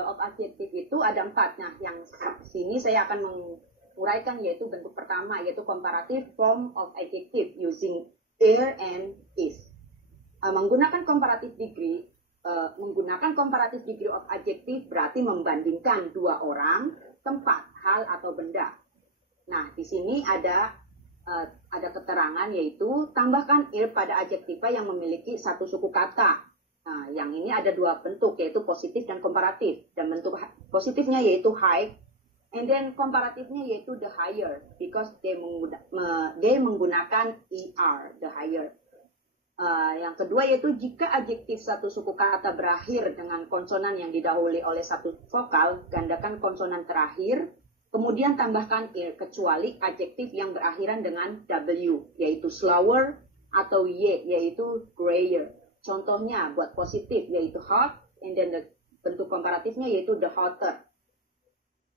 of adjective itu ada 4. Nah, yang sini saya akan menguraikan yaitu bentuk pertama, yaitu comparative form of adjective using er and is. Menggunakan comparative degree of adjective berarti membandingkan 2 orang, tempat, hal atau benda. Nah, di sini ada keterangan yaitu tambahkan er pada adjektiva yang memiliki satu suku kata. Nah, yang ini ada 2 bentuk, yaitu positif dan komparatif. Dan bentuk positifnya yaitu high, and then komparatifnya yaitu the higher, because they menggunakan er, the higher. Yang kedua yaitu jika adjektif satu suku kata berakhir dengan konsonan yang didahului oleh satu vokal, gandakan konsonan terakhir, kemudian tambahkan er, kecuali adjektif yang berakhiran dengan w, yaitu slower, atau y, yaitu grayer. Contohnya buat positif yaitu hot, and then bentuk komparatifnya yaitu the hotter.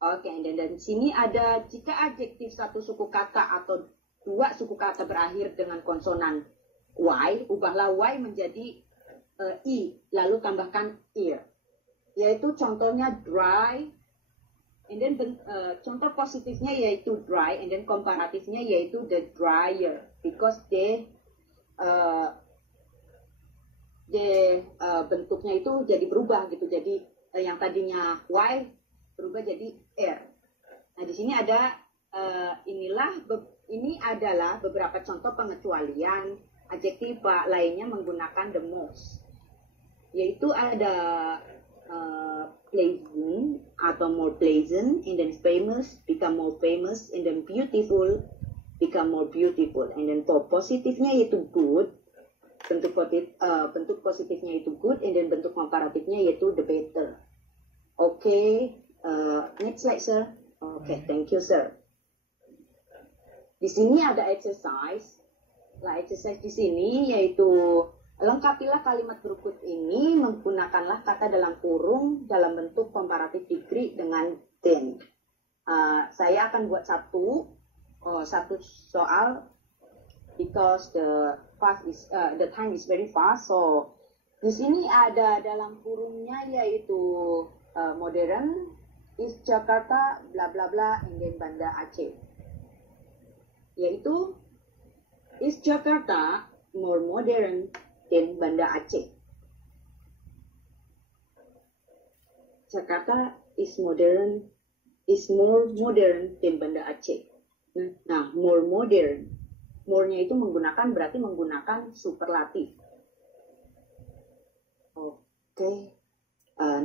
Oke, and then di sini ada jika adjektif satu suku kata atau 2 suku kata berakhir dengan konsonan y, ubahlah y menjadi i, lalu tambahkan ear. Yaitu contohnya dry, and then contoh positifnya yaitu dry, and then komparatifnya yaitu the dryer, because bentuknya itu jadi berubah gitu, jadi yang tadinya y berubah jadi r. Nah, di sini ada ini adalah beberapa contoh pengecualian adjektif lainnya menggunakan the most, yaitu ada pleasant atau more pleasant, and then famous become more famous, and then beautiful become more beautiful, and then for positifnya yaitu good, bentuk positifnya itu good, and then bentuk komparatifnya yaitu the better. Okay, next slide, sir. Okay, thank you, sir. Di sini ada exercise. Nah, exercise di sini yaitu lengkapilah kalimat berikut ini, menggunakanlah kata dalam kurung dalam bentuk comparative degree dengan then. Saya akan buat satu soal, because the time is very fast. So di sini ada dalam kurungnya yaitu modern, is Jakarta, bla bla bla, and then Banda Aceh. Yaitu is Jakarta more modern than Banda Aceh. Jakarta is more modern than Banda Aceh. Nah, more modern, more-nya itu berarti menggunakan superlatif. Oke.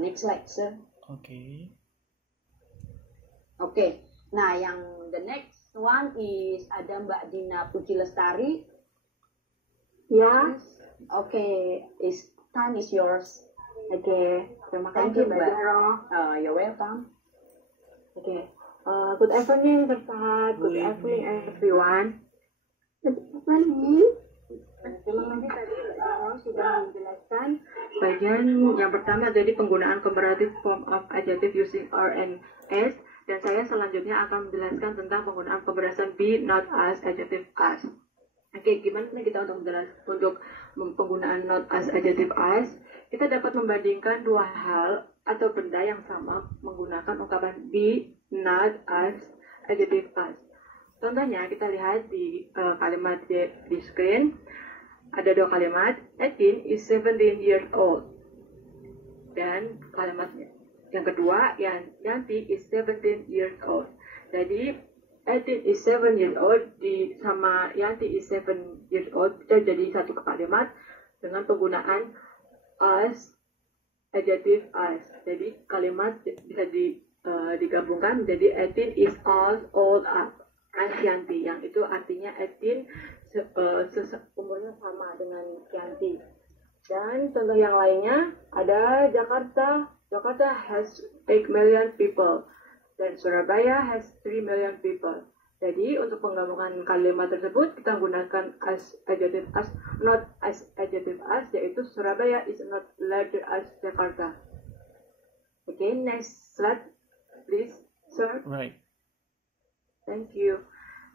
Next slide, sir. Okay. Oke. Nah, yang the next one is ada Mbak Dina Puji Lestari. Ya. Oke, time is yours. Oke. Terima Thank kasih, you, Mbak Mbak. Zaro. You're welcome. Oke. Good evening, Bersahat. Good evening, everyone. Good evening. Terima kasih tadi sudah menjelaskan bagian yang pertama, jadi penggunaan comparative form of adjective using R and S, dan saya selanjutnya akan menjelaskan tentang penggunaan pemberasan be, not, as, adjective, as. Oke, gimana nih kita untuk penggunaan not, as, adjective, as? Kita dapat membandingkan 2 hal atau benda yang sama menggunakan ungkapan be, not, as, adjective, as. Contohnya kita lihat di kalimat di screen. Ada 2 kalimat. 18 is 17 years old. Dan kalimatnya yang kedua, Yanti is 17 years old. Jadi 18 is 7 years old sama Yanti is 7 years old bisa jadi satu kalimat dengan penggunaan as, adjective as. Jadi kalimat bisa digabungkan menjadi 18 is all up as Yanti, yang itu artinya 18 umurnya sama dengan Yanti. Dan contoh yang lainnya ada Jakarta. Jakarta has 8 million people dan Surabaya has 3 million people. Jadi untuk penggabungan kalimat tersebut kita gunakan as adjective as, not as adjective as, yaitu Surabaya is not larger as Jakarta. Okay, next slide please, sir. Right. Thank you.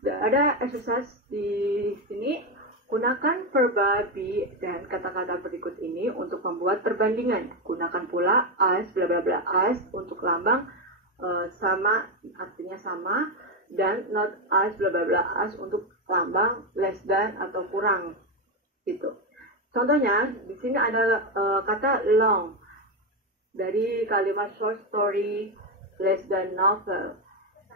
Ada exercise di sini. Gunakan verba be dan kata-kata berikut ini untuk membuat perbandingan. Gunakan pula as bla bla bla as untuk lambang sama, artinya sama, dan not as bla bla bla as untuk lambang less than atau kurang gitu. Contohnya di sini ada kata long dari kalimat short story, less than novel,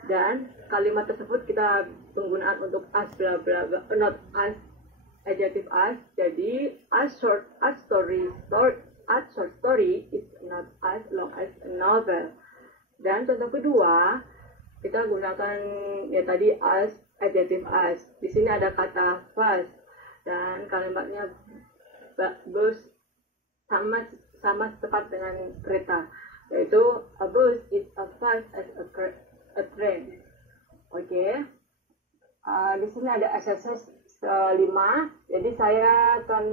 dan kalimat tersebut kita penggunaan untuk as bla bla bla, not as adjective as. Jadi as short story is not as long as a novel. Dan contoh kedua kita gunakan ya tadi as adjective as. Di sini ada kata fast dan kalimatnya bus sama tepat dengan kereta, yaitu a bus is as fast as a train. Oke. Di sini ada exercise 5. Jadi saya akan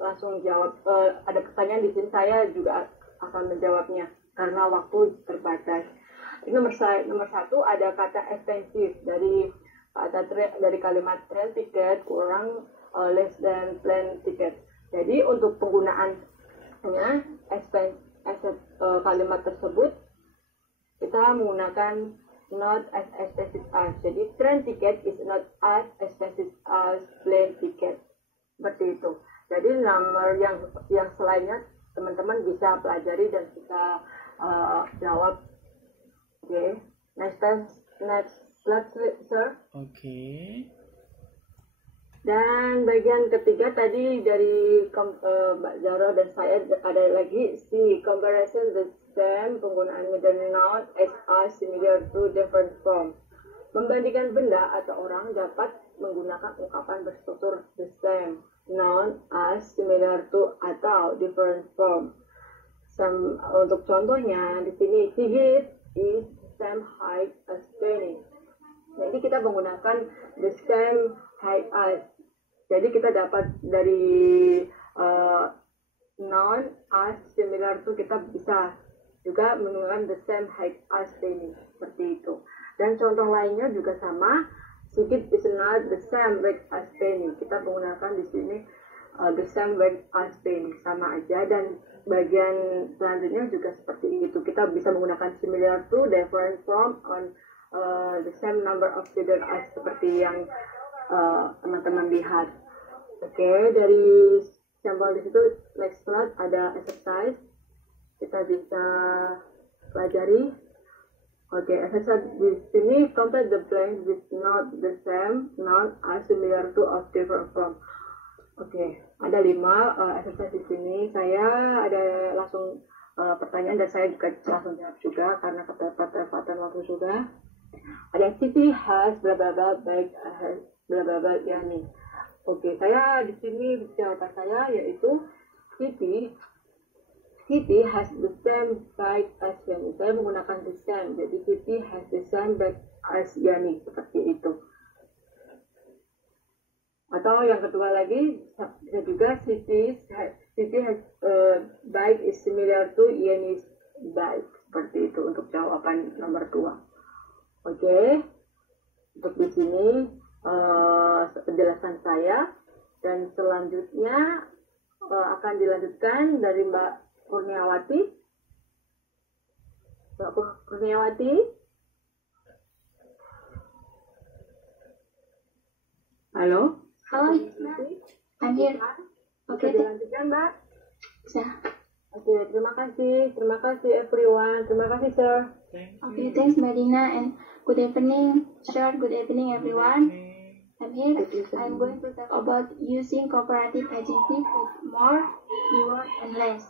langsung jawab. Ada pertanyaan di sini, saya juga akan menjawabnya karena waktu terbatas. Nomor 1 ada kata expensive dari kalimat train ticket kurang less than plane ticket. Jadi untuk penggunaannya kalimat tersebut kita menggunakan not as expensive as. Jadi train ticket is not as expensive as plane ticket. Seperti itu. Jadi nomor yang selainnya teman-teman bisa pelajari dan bisa jawab. Oke. Next slide, sir. Okay. Dan bagian ketiga tadi dari Mbak Zara dan saya ada lagi si comparison the same, penggunaannya the noun as similar to, different from. Membandingkan benda atau orang dapat menggunakan ungkapan berstruktur the same, noun as similar to atau different from. Untuk contohnya di sini Sigit is same height as Penny. Jadi kita menggunakan the same height as. Jadi kita dapat dari noun as similar to, kita bisa juga menggunakan the same height as Penny, seperti itu. Dan contoh lainnya juga sama, Sigit is not the same weight as Penny. Kita menggunakan di sini the same weight as Penny, sama aja. Dan bagian selanjutnya juga seperti itu. Kita bisa menggunakan similar to, different from, on the same number of students as, seperti yang teman-teman lihat. Oke, dari sampel di situ next slide ada exercise. Kita bisa pelajari. Oke, exercise di sini complete the blank with not the same, not as similar to, or different from. Oke, ada 5 exercise di sini. Saya ada langsung pertanyaan dan saya juga langsung jawab juga karena keterlambatan waktu sudah. Ada city has bla bla bla bike has bla bla bla yani. Oke, saya di sini jawaban saya yaitu city has the same bike as Yani. Saya menggunakan the same, jadi city has the same bike as Yani, seperti itu. Atau yang kedua lagi, bisa juga city has bike is similar to Yani's bike, seperti itu untuk jawaban nomor 2. Oke, untuk di sini penjelasan saya, dan selanjutnya akan dilanjutkan dari Mbak Kurniawati. Mbak Kurniawati. Halo. Halo, I'm here. Oke, dilanjutkan Mbak. Bisa. Oke, terima kasih everyone, terima kasih sir. Okay, thanks Mbak Dina, and good evening sir, good evening everyone. I'm here. I'm going to talk about using comparative adjective with more, fewer, and less.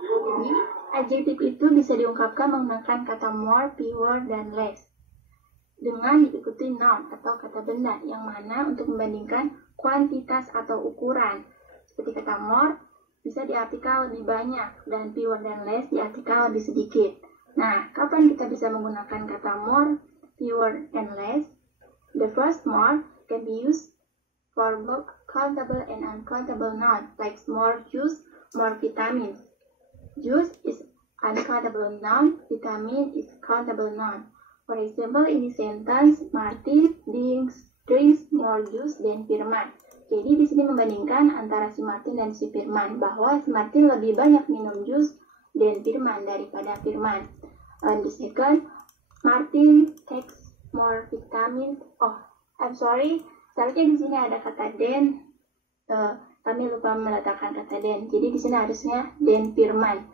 Jadi, adjektif itu bisa diungkapkan menggunakan kata more, fewer, dan less. Dengan diikuti noun atau kata benda yang mana untuk membandingkan kuantitas atau ukuran. Seperti kata more bisa diartikan lebih banyak dan fewer dan less diartikan lebih sedikit. Nah, kapan kita bisa menggunakan kata more, fewer, and less? The first more can be used for both countable and uncountable nouns like more juice, more vitamins. Juice is uncountable noun, vitamin is countable noun. For example, in the sentence, Martin drinks more juice than Firman. Jadi di sini membandingkan antara si Martin dan si Firman, bahwa si Martin lebih banyak minum jus dan Firman daripada Firman. And the second, Martin takes more vitamins. Oh, I'm sorry, seharusnya di sini ada kata then. Kami lupa meletakkan kata then. Jadi di sini harusnya then Firman.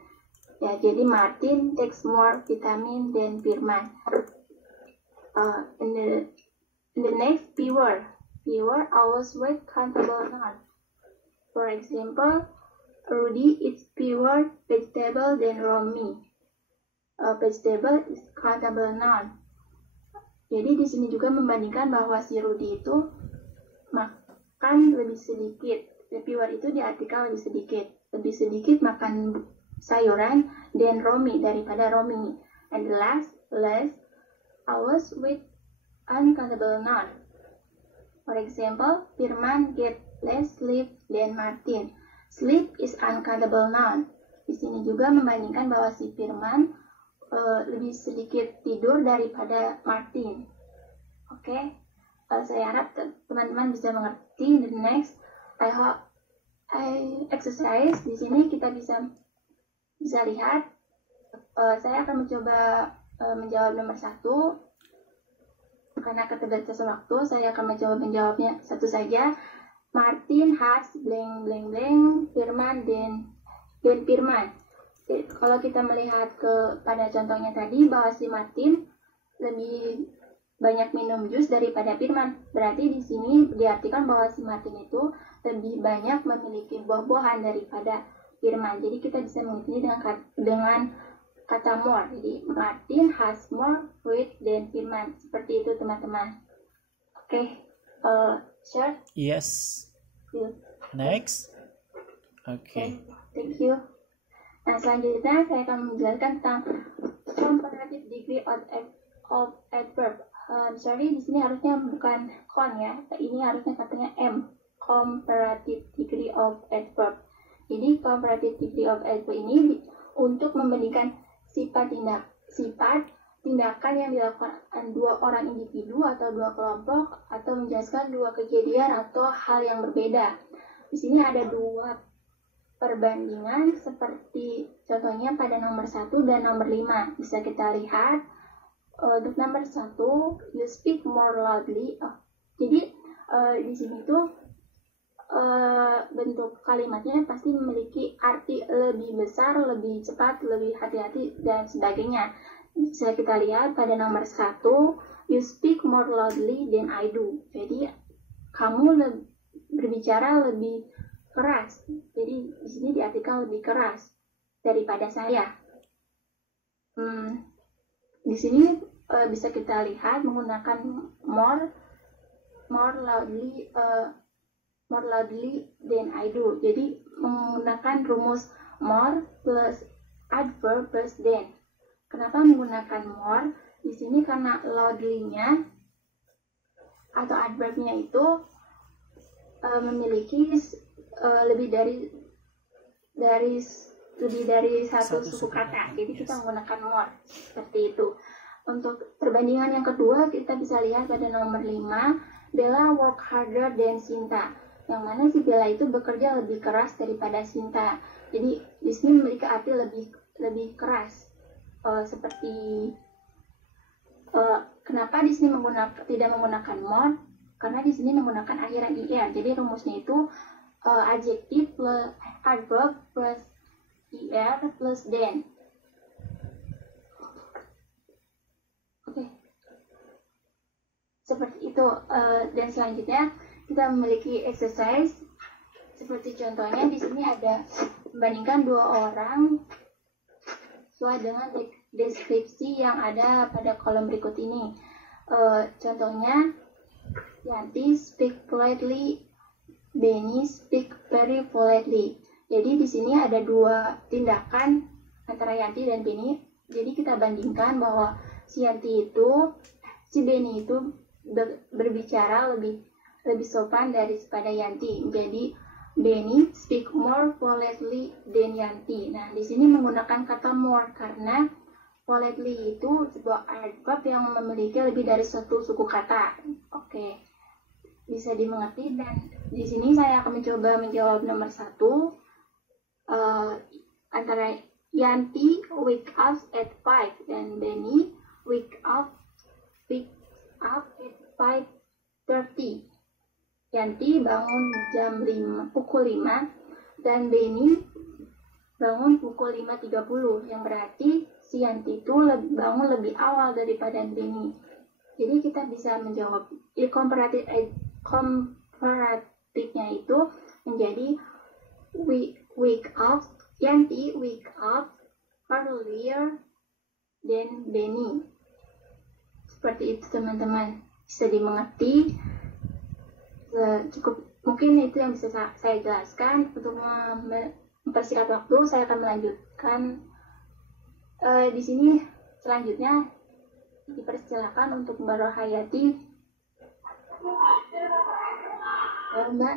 Ya, jadi Martin takes more vitamin than Firman. In the next fewer always with countable noun. For example, Rudy eats fewer vegetable than Romy. Vegetable is countable noun. Jadi di sini juga membandingkan bahwa si Rudy itu makan lebih sedikit. Fewer itu diartikan lebih sedikit makan sayuran dan Romy daripada Romy. And the last, less, always with uncountable noun. For example, Firman get less sleep than Martin. Sleep is uncountable noun. Di sini juga membandingkan bahwa si Firman lebih sedikit tidur daripada Martin. Oke, saya harap teman-teman bisa mengerti. The next, I exercise. Di sini kita bisa lihat. Saya akan mencoba menjawab nomor 1. Karena keterbatasan waktu, saya akan mencoba menjawabnya satu saja. Martin has blank blank blank Firman dan Firman. Kalau kita melihat pada contohnya tadi bahwa si Martin lebih banyak minum jus daripada Firman, berarti di sini diartikan bahwa si Martin itu lebih banyak memiliki buah-buahan daripada Firman. Jadi kita bisa mengertinya dengan kata more. Jadi Martin has more fruit than Firman. Seperti itu teman-teman. Oke, sure. Yes. Good. Next. Okay. Thank you. Nah, selanjutnya saya akan menjelaskan tentang comparative degree of adverb. Sorry, di sini harusnya bukan con ya. Ini harusnya katanya M. Comparative degree of adverb. Jadi comparative degree of adverb ini untuk membandingkan sifat tindakan yang dilakukan dua orang individu atau dua kelompok atau menjelaskan dua kejadian atau hal yang berbeda. Di sini ada dua perbandingan seperti contohnya pada nomor 1 dan nomor 5. Bisa kita lihat untuk nomor 1, you speak more loudly. Jadi di sini tuh bentuk kalimatnya pasti memiliki arti lebih besar, lebih cepat, lebih hati-hati, dan sebagainya. Bisa kita lihat pada nomor 1, you speak more loudly than I do. Jadi kamu berbicara lebih keras. Jadi di sini diartikan lebih keras daripada saya. Di sini bisa kita lihat menggunakan more loudly than I do. Jadi menggunakan rumus more plus adverb plus than. Kenapa menggunakan more? Di sini karena loudly-nya atau adverb-nya itu memiliki lebih dari satu suku kata. Jadi kita menggunakan more seperti itu. Untuk perbandingan yang kedua kita bisa lihat pada nomor 5, Bella work harder than Sinta. Yang mana si Bella itu bekerja lebih keras daripada Sinta. Jadi di sini memiliki arti lebih keras. Seperti kenapa di sini tidak menggunakan more? Karena di sini menggunakan akhiran er. Jadi rumusnya itu adjektif plus adverb plus er plus than. Oke. Seperti itu. Dan selanjutnya kita memiliki exercise. Seperti contohnya di sini ada membandingkan dua orang sesuai dengan deskripsi yang ada pada kolom berikut ini. Contohnya, Yanti speak politely, Benny speak very politely. Jadi di sini ada dua tindakan antara Yanti dan Benny. Jadi kita bandingkan bahwa si Benny itu berbicara lebih sopan daripada Yanti. Jadi Benny speak more politely than Yanti. Nah, di sini menggunakan kata more karena politely itu sebuah adverb yang memiliki lebih dari satu suku kata. Oke, bisa dimengerti. Dan di sini saya akan mencoba menjawab nomor 1. Antara Yanti wake up at 5 dan Benny wake up at 5:30. Yanti bangun pukul 5 dan Benny bangun pukul 5:30, yang berarti si Yanti itu bangun lebih awal daripada Benny. Jadi kita bisa menjawab komparatifnya itu menjadi Yanti wake up earlier than Benny. Seperti itu teman-teman, bisa dimengerti. Cukup mungkin itu yang bisa saya jelaskan. Untuk mempersingkat waktu, saya akan melanjutkan di sini. Selanjutnya dipersilakan untuk Mbak Rohayati. Mbak.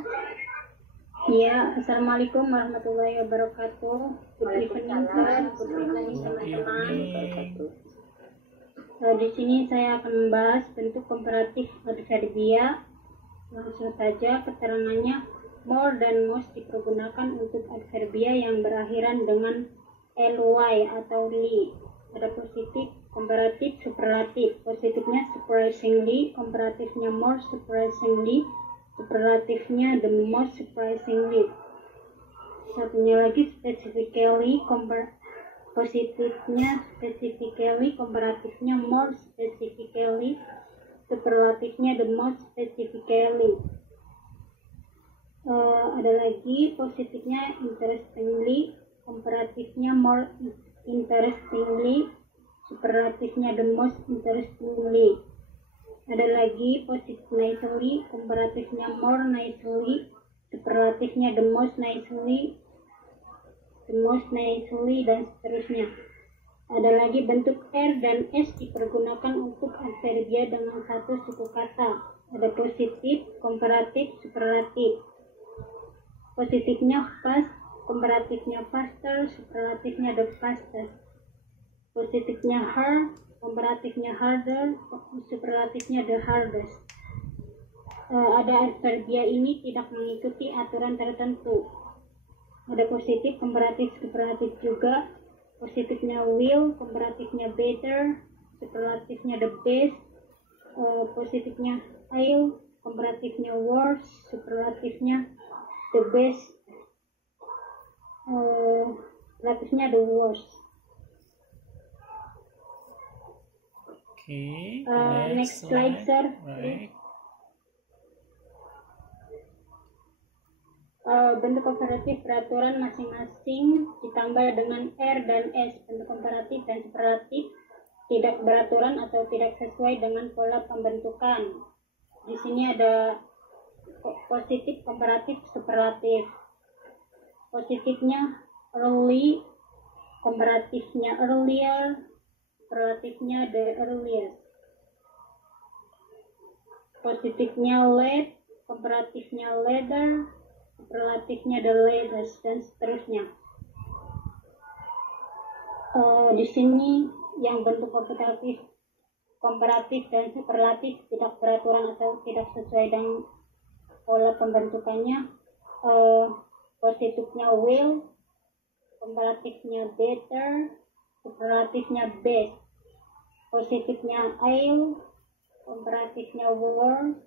Ya, Assalamualaikum warahmatullahi wabarakatuh. Good evening, teman-teman. Di sini saya akan membahas bentuk komparatif adverbia. Langsung saja, keterangannya more dan most dipergunakan untuk adverbia yang berakhiran dengan ly atau li. Ada positif, komparatif, superlatif. Positifnya surprisingly, komparatifnya more surprisingly, superlatifnya the most surprisingly. Satunya lagi specifically, positifnya specifically, komparatifnya more specifically, superlatifnya the most specifically. Ada lagi positifnya interestingly, komparatifnya more interestingly, superlatifnya the most interestingly. Ada lagi positif nicely, komparatifnya more nicely, superlatifnya the most nicely, dan seterusnya. Ada lagi bentuk R dan S dipergunakan untuk adverbia dengan satu suku kata. Ada positif, komparatif, superlatif. Positifnya fast, komparatifnya faster, superlatifnya the fastest. Positifnya hard, komparatifnya harder, superlatifnya the hardest. Ada adverbia ini tidak mengikuti aturan tertentu. Ada positif, komparatif, superlatif juga. Positifnya will, komparatifnya better, superlatifnya the best. Positifnya I'll, komparatifnya worse, superlatifnya the best, superlatifnya the worst. Okay, next slide, sir. Right. Bentuk komparatif peraturan masing-masing ditambah dengan R dan S. Bentuk komparatif dan superlatif tidak beraturan atau tidak sesuai dengan pola pembentukan. Di sini ada positif, komparatif, superlatif. Positifnya early, komparatifnya earlier, superlatifnya the earliest. Positifnya late, komparatifnya later, superlatifnya the latest, dan seterusnya. Di sini yang bentuk komparatif dan superlatif tidak beraturan atau tidak sesuai dengan pola pembentukannya. Positifnya will, komparatifnya better, superlatifnya best. Positifnya I'll, komparatifnya worse,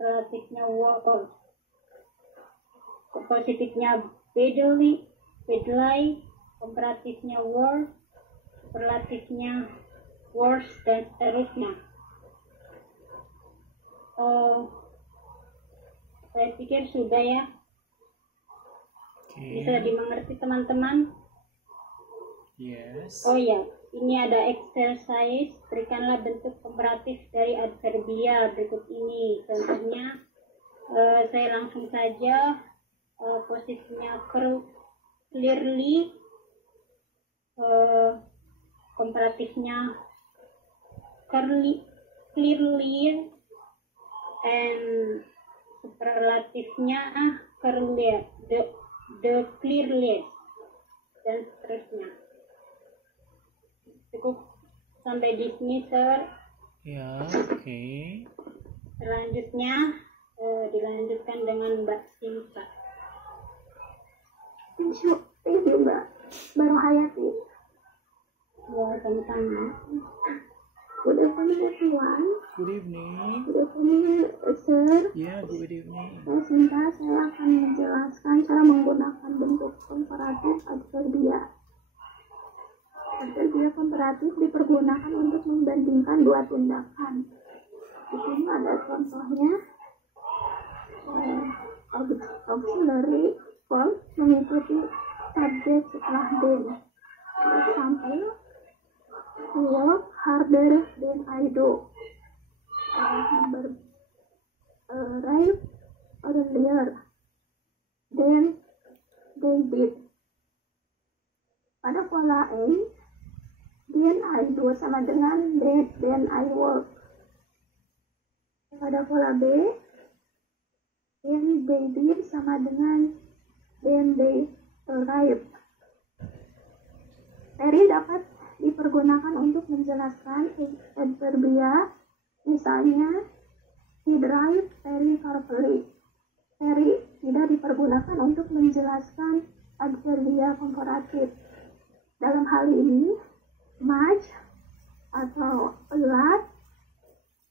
superlatifnya worse. Positifnya badly, komparatifnya worse, superlatifnya worse, dan seterusnya. Saya pikir sudah ya. Bisa dimengerti teman-teman? Yes. Oh ya, ini ada exercise. Berikanlah bentuk komparatif dari adverbia berikut ini. Contohnya, saya langsung saja posisinya clearly, komparatifnya clearly, and superlatifnya clear, the clearest, dan seterusnya. Cukup sampai di sini, Sir. Ya, oke. Selanjutnya dilanjutkan dengan Mbak Sinta. Thank you Mbak Baru Hayati. Ya, sama-sama. Good evening everyone. Good evening. Good evening sir. Ya, good evening. Saya Sinta, saya akan menjelaskan cara menggunakan bentuk komparatif adverbia. Adverbia komparatif dipergunakan untuk membandingkan dua tindakan. Di sini ada contohnya. Auxiliary verb mengikuti subjek setelah then. Example, work harder than I do. Arrive earlier than they did. Pada pola A, then I do sama dengan then I work. Pada pola B, then they did sama dengan then they arrive. Very dapat dipergunakan untuk menjelaskan adverbia, misalnya he drive very carefully. Very tidak dipergunakan untuk menjelaskan adverbia komparatif. Dalam hal ini, much atau a lot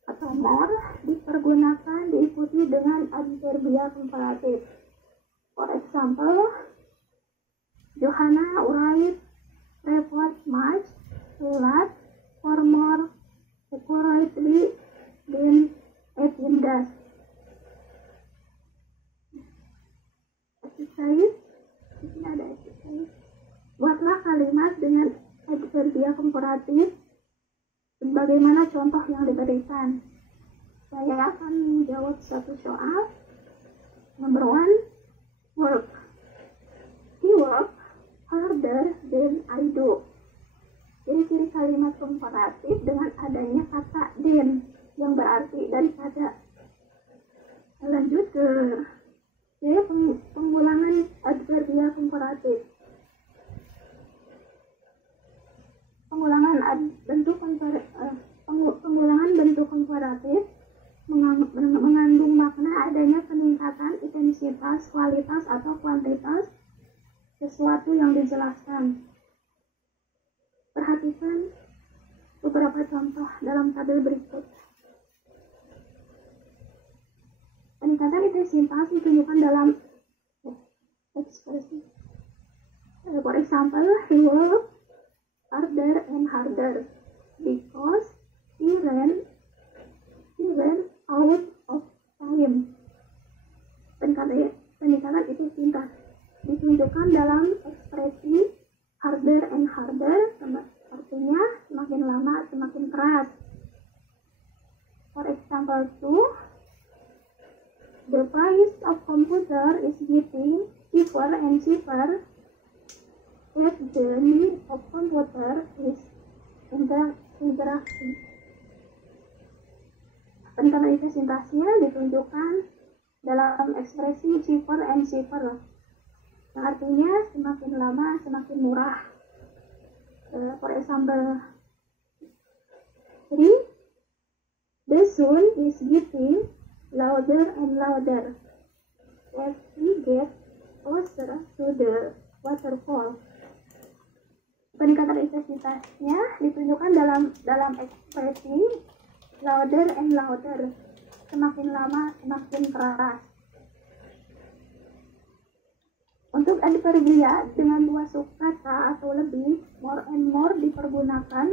atau more dipergunakan diikuti dengan adverbia komparatif. For example, Johanna arrived report much, a lot, or more accurately than Edwin does. Exercise, di sini ada exercise. Buatlah kalimat dengan adverbia komparatif sebagaimana contoh yang diberikan. Saya akan menjawab satu soal. Number 1, work. He work harder than I do. Ciri-ciri kalimat komparatif dengan adanya kata than yang berarti daripada. Lanjut ke pengulangan adverbia komparatif. Pengulangan bentuk komparatif mengandung makna adanya peningkatan intensitas, kualitas, atau kuantitas sesuatu yang dijelaskan. Perhatikan beberapa contoh dalam tabel berikut. Peningkatan intensitas ditunjukkan dalam ekspresi. For example, he worked harder and harder because he ran out of time. Peningkatan intensitas ditunjukkan dalam ekspresi harder and harder, artinya semakin lama semakin keras. For example 2, the price of computer is getting cheaper and cheaper as the need of computer is interacting. Peningkatan intensitasnya ditunjukkan dalam ekspresi cheaper and cheaper, yang artinya semakin lama semakin murah. For example 3, the sound is getting louder and louder as we get closer to the waterfall. Peningkatan intensitasnya ditunjukkan dalam ekspresi louder and louder, semakin lama semakin keras. Untuk adverbia dengan dua subkata atau lebih, more and more dipergunakan.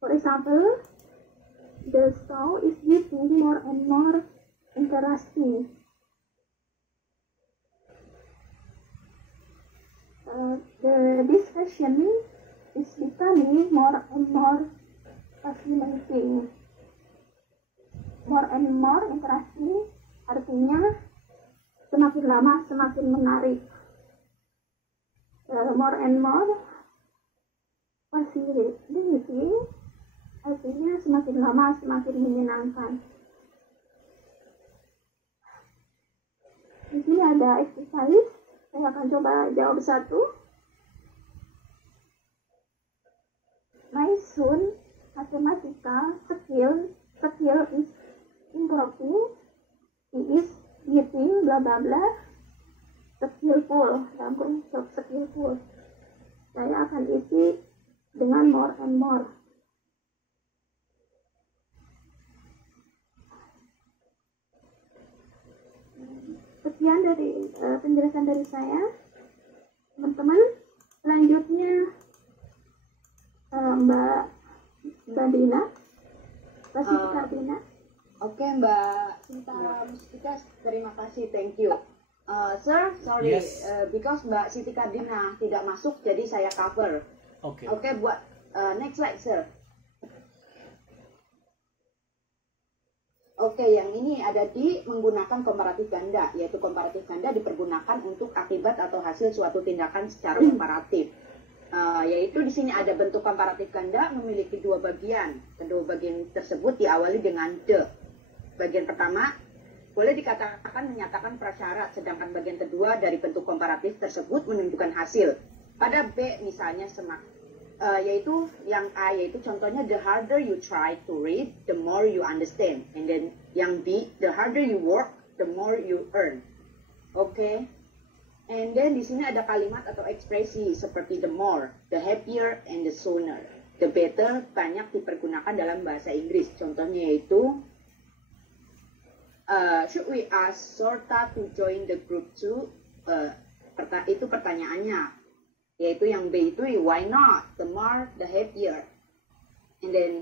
For example, The show is getting more and more interesting. The discussion is becoming more and more fascinating. More and more interesting artinya semakin lama semakin menarik. More and more fascinating artinya semakin lama semakin menyenangkan. Di sini ada exercise, saya akan coba jawab satu. My son mathematical skill is improving. He is getting bla bla bla skillful. Dalam kurung skillful. Saya akan isi dengan more and more. Sekian dari penjelasan dari saya, teman-teman. Selanjutnya Mbak Dina, Mbak Sinta Dina. Oke, Mbak Sinta Mustika, terima kasih, thank you. Sir, sorry, Yes. Because Mbak Siti Kardina tidak masuk, jadi saya cover. Okay. Oke, buat next slide, sir. Oke, yang ini ada di menggunakan komparatif ganda, yaitu komparatif ganda dipergunakan untuk akibat atau hasil suatu tindakan secara komparatif. Yaitu di sini ada bentuk komparatif ganda memiliki dua bagian. Kedua bagian tersebut diawali dengan the. Bagian pertama boleh dikatakan menyatakan prasyarat, sedangkan bagian kedua dari bentuk komparatif tersebut menunjukkan hasil. Pada B misalnya yaitu yang A, yaitu contohnya the harder you try to read, the more you understand. And then yang B, the harder you work, the more you earn. Oke. And then di sini ada kalimat atau ekspresi seperti the more, the happier, and the sooner. The better banyak dipergunakan dalam bahasa Inggris. Contohnya yaitu should we ask Sorta to join the group too? Itu pertanyaannya. Yaitu yang B itu why not? The more, the happier. And then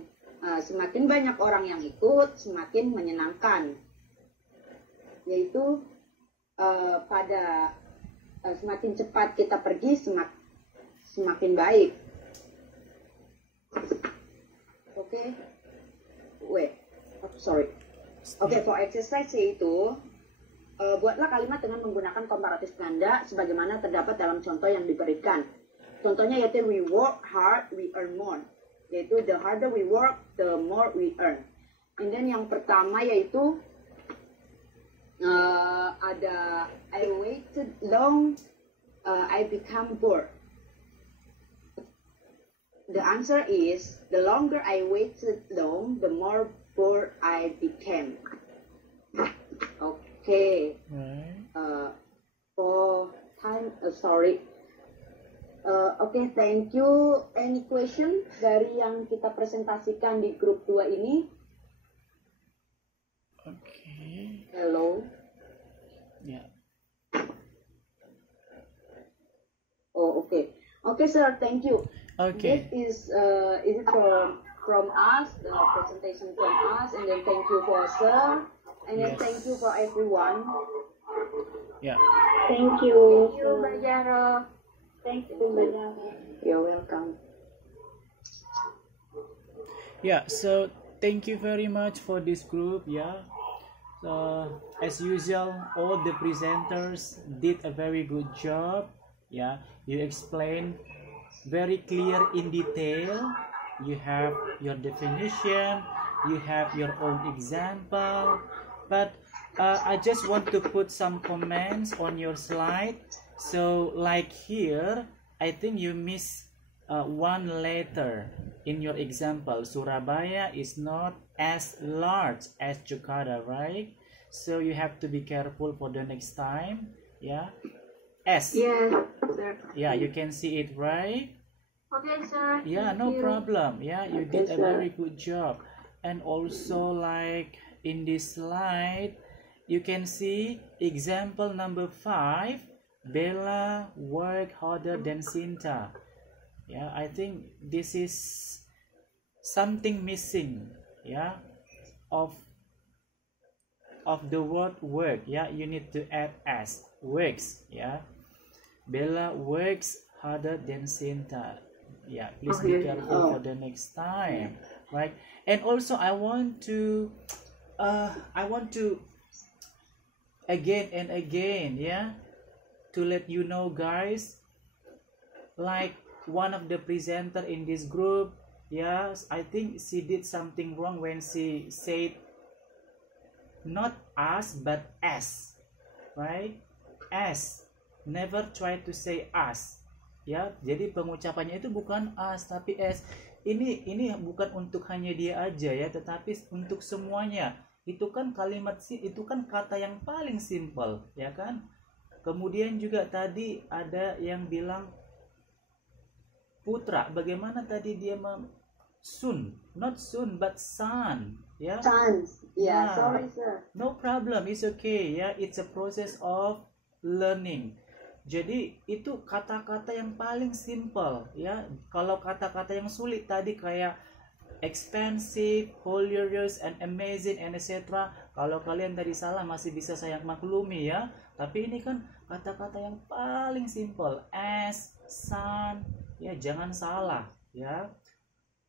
semakin banyak orang yang ikut, semakin menyenangkan. Yaitu pada semakin cepat kita pergi, semakin baik. Oke. Sorry. Oke, for exercise yaitu buatlah kalimat dengan menggunakan komparatif ganda sebagaimana terdapat dalam contoh yang diberikan. Contohnya yaitu we work hard, we earn more. Yaitu the harder we work, the more we earn. And then yang pertama yaitu ada I waited long, I become bored. The answer is the longer I waited long, the more bored I became. Okay. For time, sorry. Okay, thank you. Any question dari yang kita presentasikan di grup 2 ini? Okay. Hello. Yeah. Oh, okay. Okay, sir. Thank you. Okay. This is it from us, the presentation from us, and then thank you for sir, and then Yes. thank you for everyone. Yeah. Thank you. Thank you, Mbak Jaro. Thank you, Mbak Jaro. You're welcome. Yeah, so thank you very much for this group. Yeah, so as usual, all the presenters did a very good job. Yeah, you explained very clear in detail. You have your definition, you have your own example, but I just want to put some comments on your slide. So like here, I think you miss one letter in your example. Surabaya is not as large as Jakarta, right? So you have to be careful for the next time. Yeah, S. Yes, sir. Yeah, you can see it, right? Okay, sir. Yeah, Thank no you. problem. Yeah, you did a sir. very good job. And also like in this slide, you can see example number 5, Bella work harder than Sinta. Yeah, I think this is something missing. Yeah, the word work, yeah, you need to add s, works, yeah. Bella works harder than Sinta. Yeah, please be careful for the next time, right? And also I want to again and again, yeah, to let you know, guys, like one of the presenter in this group, yes, I think she did something wrong when she said not us but as, right? As, never try to say us, ya. Jadi pengucapannya itu bukan us tapi as. Ini bukan untuk hanya dia aja ya, tetapi untuk semuanya. Itu kan kalimat itu kan kata yang paling simple, ya kan? Kemudian juga tadi ada yang bilang Putra, bagaimana tadi dia soon, not soon but son, ya? Sons, yeah. Sorry sir. No problem, it's okay, ya. It's a process of learning. Jadi itu kata-kata yang paling simple, ya. Kalau kata-kata yang sulit tadi kayak expensive, hilarious, and amazing, and etc. Kalau kalian tadi salah masih bisa saya maklumi, ya. Tapi ini kan kata-kata yang paling simple, as, son, ya, jangan salah, ya.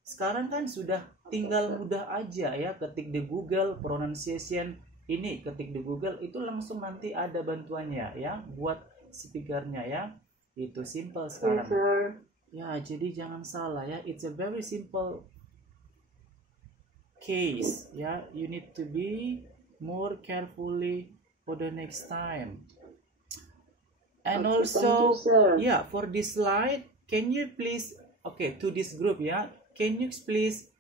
Sekarang kan sudah tinggal mudah aja, ya, ketik di Google pronunciation ini, ketik di Google itu langsung nanti ada bantuannya, ya, buat speakernya, ya. Itu simple sekarang. Ya, jadi jangan salah, ya. It's a very simple case, ya. You need to be more carefully for the next time. And okay, also, you, yeah, for this slide, can you please, okay, to this group, yeah, can you please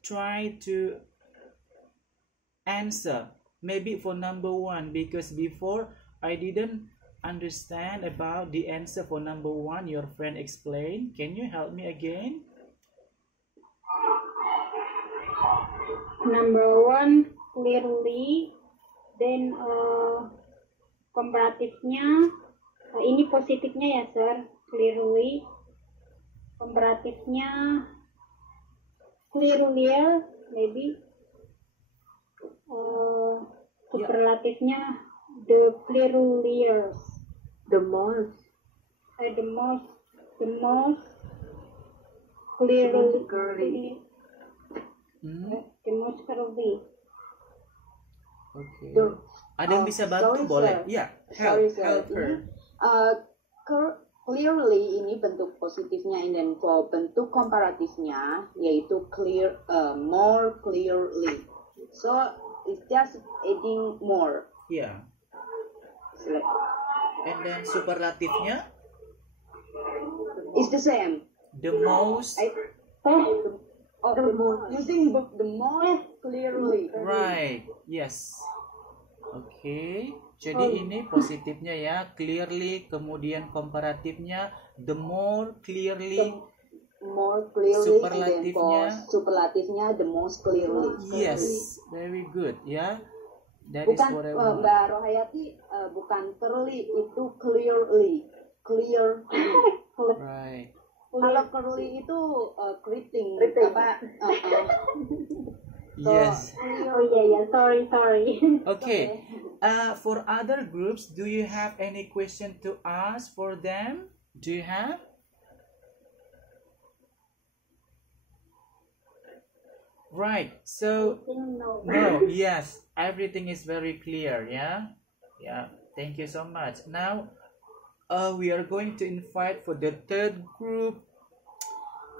try to answer maybe for number 1, because before I didn't understand about the answer for number 1 your friend explained. Can you help me again? Number 1 clearly, then komparatifnya ini positifnya ya sir, clearly. Komparatifnya clearlier, maybe. Superlatifnya the clearlier, The most clearly. The most clearly. Okay. Ada yang bisa bantu, boleh? Ya, help her. Clearly ini bentuk positifnya, dan for bentuk komparatifnya yaitu clear, more clearly. So it's just adding more. Yeah. And then superlatifnya? It's the same. The most. The most. Using the most clearly. Right. Yes. Okay. Jadi ini positifnya ya, clearly, kemudian komparatifnya the more clearly, superlatifnya the most clearly. Yes, very good ya. That bukan is what I want. Mbak Rohayati, bukan curly, itu clearly. Right. Kalau curly itu keriting. Apa? Yes. Oh yeah, sorry. Okay. For other groups, do you have any question to ask for them? Do you have? Right. So no. Yes, everything is very clear. Yeah. Thank you so much. Now, we are going to invite for the third group.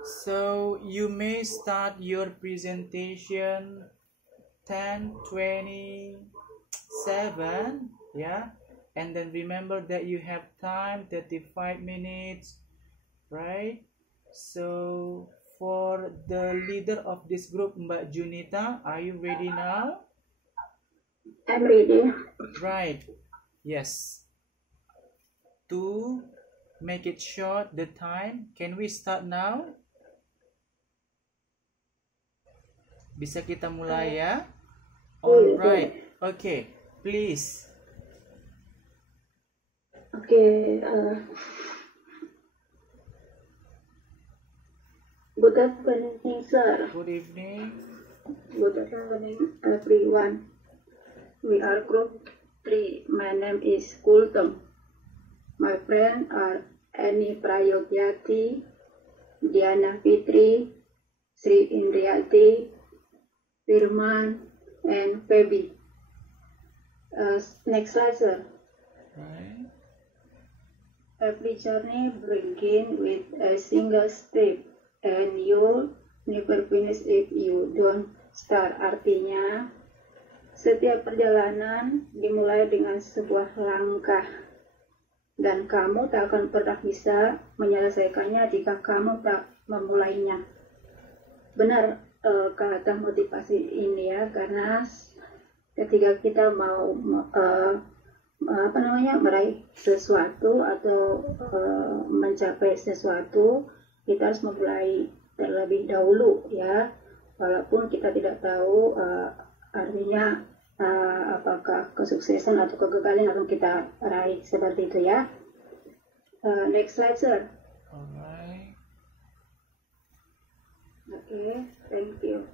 So you may start your presentation 10:27, yeah, and then remember that you have time 35 minutes, right? So for the leader of this group, Mbak Junita, are you ready now? I'm ready. Right. Yes. To make it short, the time, can we start now? Bisa kita mulai ya? Alright. Okay. Please. Okay. Good evening, sir. Good evening. Good evening, everyone. We are group 3. My name is Kultum. My friends are Annie Prayogyati, Diana Fitri, Sri Indriati, Firman, and Feby. Next slide, sir. Right. Every journey begins with a single step, and you'll never finish if you don't start. Artinya, setiap perjalanan dimulai dengan sebuah langkah, dan kamu tak akan pernah bisa menyelesaikannya jika kamu tak memulainya. Benar kata motivasi ini ya, karena ketika kita mau meraih sesuatu atau mencapai sesuatu, kita harus memulai terlebih dahulu ya, walaupun kita tidak tahu artinya apakah kesuksesan atau kegagalan akan kita raih, seperti itu ya. Next slide, sir. Alright. Okay, thank you.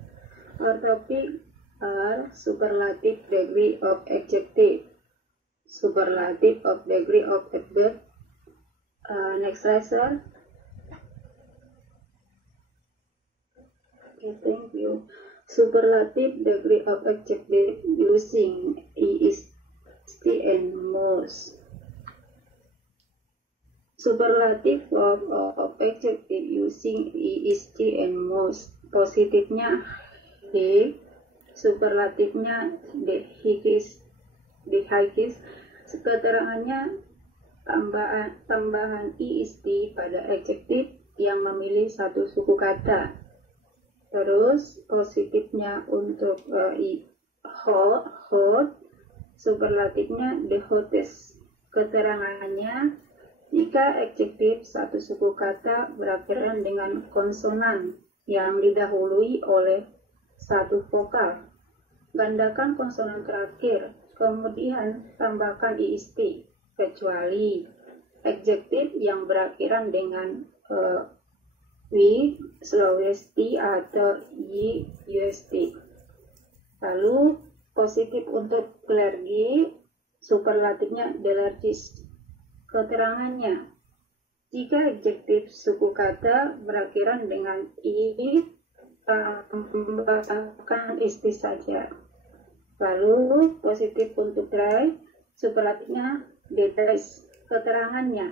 Our topic are superlative degree of adjective. Superlative of degree of adverb. Next slide, sir. Okay, thank you. Superlative degree of adjective using is and most. Superlative of adjective using is and most. Positifnya he, superlatifnya the highest. Keterangannya tambahan ist pada adjektif yang memilih satu suku kata. Terus positifnya untuk hot, superlatifnya the hottest. Keterangannya jika adjektif satu suku kata berakhiran dengan konsonan yang didahului oleh satu vokal, gandakan konsonan terakhir, kemudian tambahkan ist, kecuali adjektif yang berakhiran dengan wi, slowest atau ust. Lalu positif untuk clergy, superlatifnya the largest. Keterangannya, jika adjektif suku kata berakhiran dengan i, tambahkan ist saja. Lalu positif untuk dry, superlatifnya the best. Keterangannya,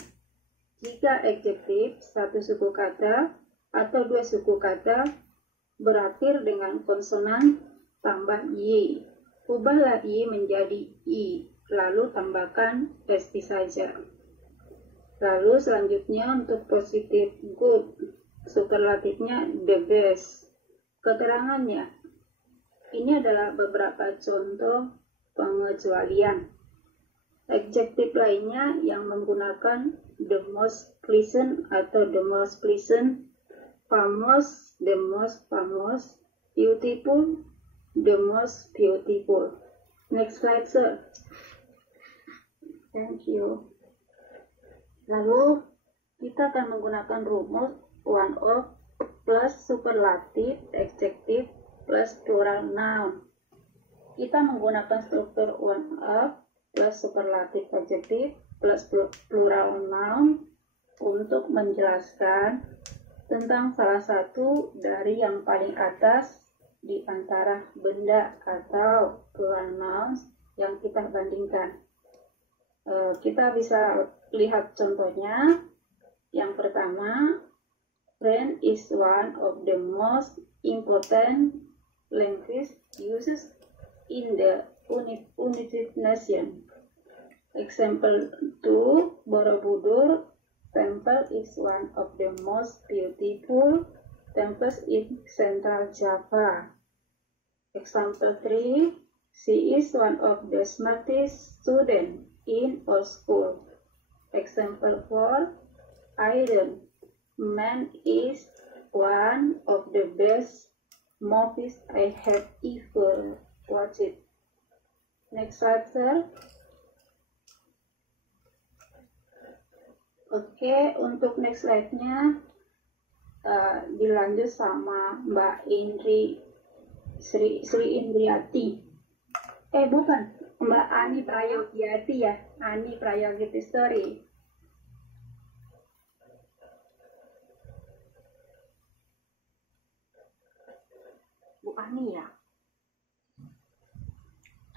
jika adjektif satu suku kata atau dua suku kata berakhir dengan konsonan tambah y, ubahlah y menjadi i, lalu tambahkan ist saja. Lalu selanjutnya untuk positif good, superlatifnya the best. Keterangannya, ini adalah beberapa contoh pengecualian. Adjektif lainnya yang menggunakan the most pleasant atau the most pleasant, famous, the most famous, beautiful, the most beautiful. Next slide, sir. Thank you. Lalu kita akan menggunakan rumus one of plus superlative adjective plus plural noun. Kita menggunakan struktur one of plus superlative adjective plus plural noun untuk menjelaskan tentang salah satu dari yang paling atas di antara benda atau plural nouns yang kita bandingkan. Kita bisa lihat contohnya. Yang pertama, French is one of the most important language uses in the United Nations. Example 2, Borobudur Temple is one of the most beautiful temples in Central Java. Example 3, she is one of the smartest students in our school. Example 4, Iron Man is one of the best movies I have ever watched. Next slide, sir. Oke, untuk next slide-nya dilanjut sama Mbak Indri. Sri Indriati. Bukan, Mbak Ani Prayogyati ya. Ani Prayogyati, sorry. Bu Ani ya.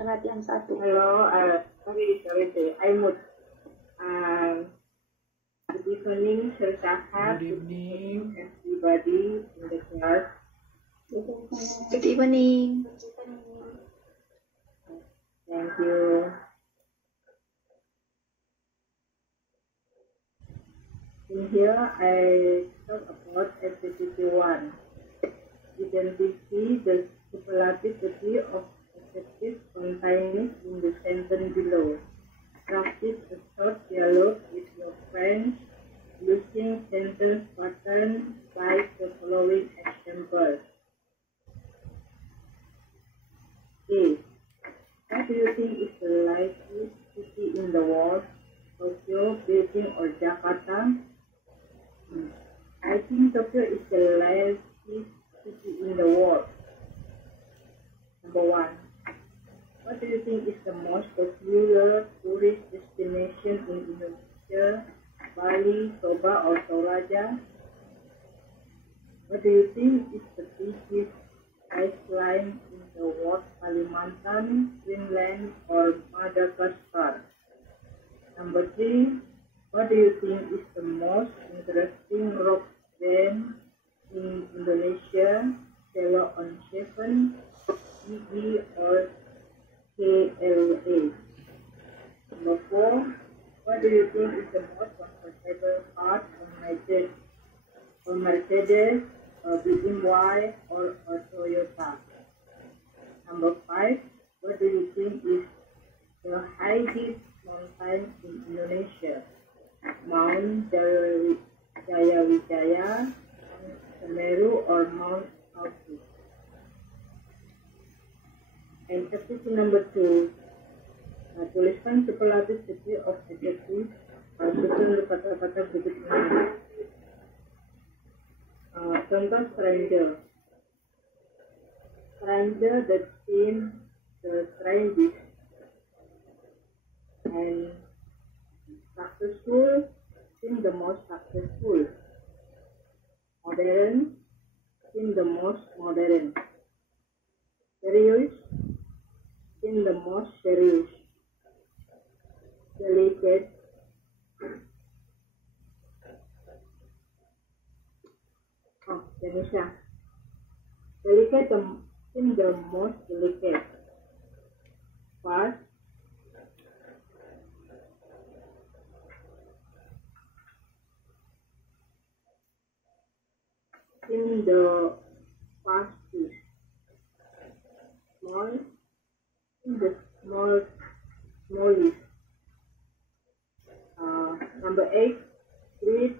Latihan 1. Hello, sorry, I'm good evening, Sir Sahab. Good evening. Everybody in the class. Good evening. Thank you. In here, I talk about activity 1. Identify the superlative degree of adjectives contained in the sentence below. Practice a short dialogue with your friends using sentence pattern like the following examples. A. What do you think is the likeliest city in the world? Tokyo, Beijing, or Jakarta? I think Tokyo is the likeliest city in the world. Number 1. What do you think is the most popular tourist destination in Indonesia? Bali, Toba, or Toraja? What do you think is the biggest island in the world? Kalimantan, Greenland, or Madagascar? Number 3. What do you think is the most interesting rock band in Indonesia? Cello on 7, Gigi, or KLA? Number 4. What do you think is the most comfortable part of Mercedes, or BMW, or Toyota? Number 5. What do you think is the highest mountain in Indonesia? Mount Jayawijaya, Mount Semeru, or Mount Alpus? And activity number 2. Tuliskan superlative degree of adjective susun kata-kata berikut ini. Contoh stranger. Stranger that seems the strangest. And successful, seem the most successful. Modern, seem the most modern. Serious, seem the most serious. Delicate, Indonesia. Delicate, seem the most delicate. Fast, in the fastest. Small, in the smallest. Number 8, sweet,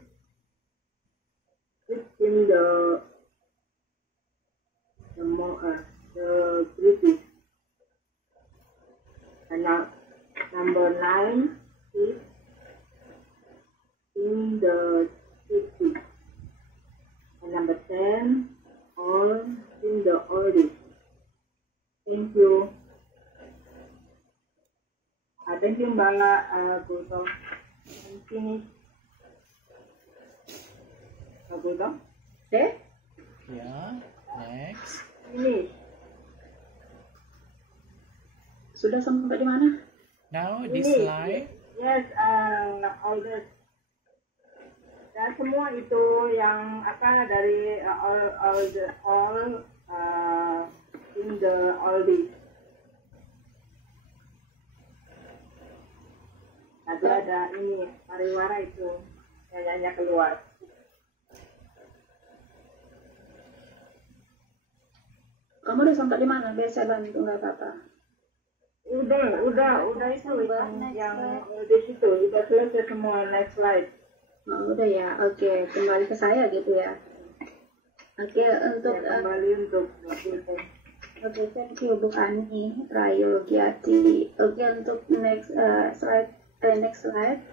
in the greatest. And number 9, sweet, in the sweetest. And number 10, all in the oldest. Thank you. Thank you, Mbak Gultom. Finish. Mbak Gultom? Okay? Yeah, next. Finish. Sudah sampai di mana? Now this Finish. slide. Yes, all the semua itu yang dari all in the oldies. Nanti ada ini pariwara itu nyanyi keluar. Kamu udah sampai di mana? Biasa bantu nggak apa-apa. Udah itu yang di situ udah selesai semua. Next slide. Oh, udah ya. Oke, kembali ke saya gitu ya. Oke, untuk kembali untuk Oke, thank you Bu Ani Prayogyati. Oke, untuk next slide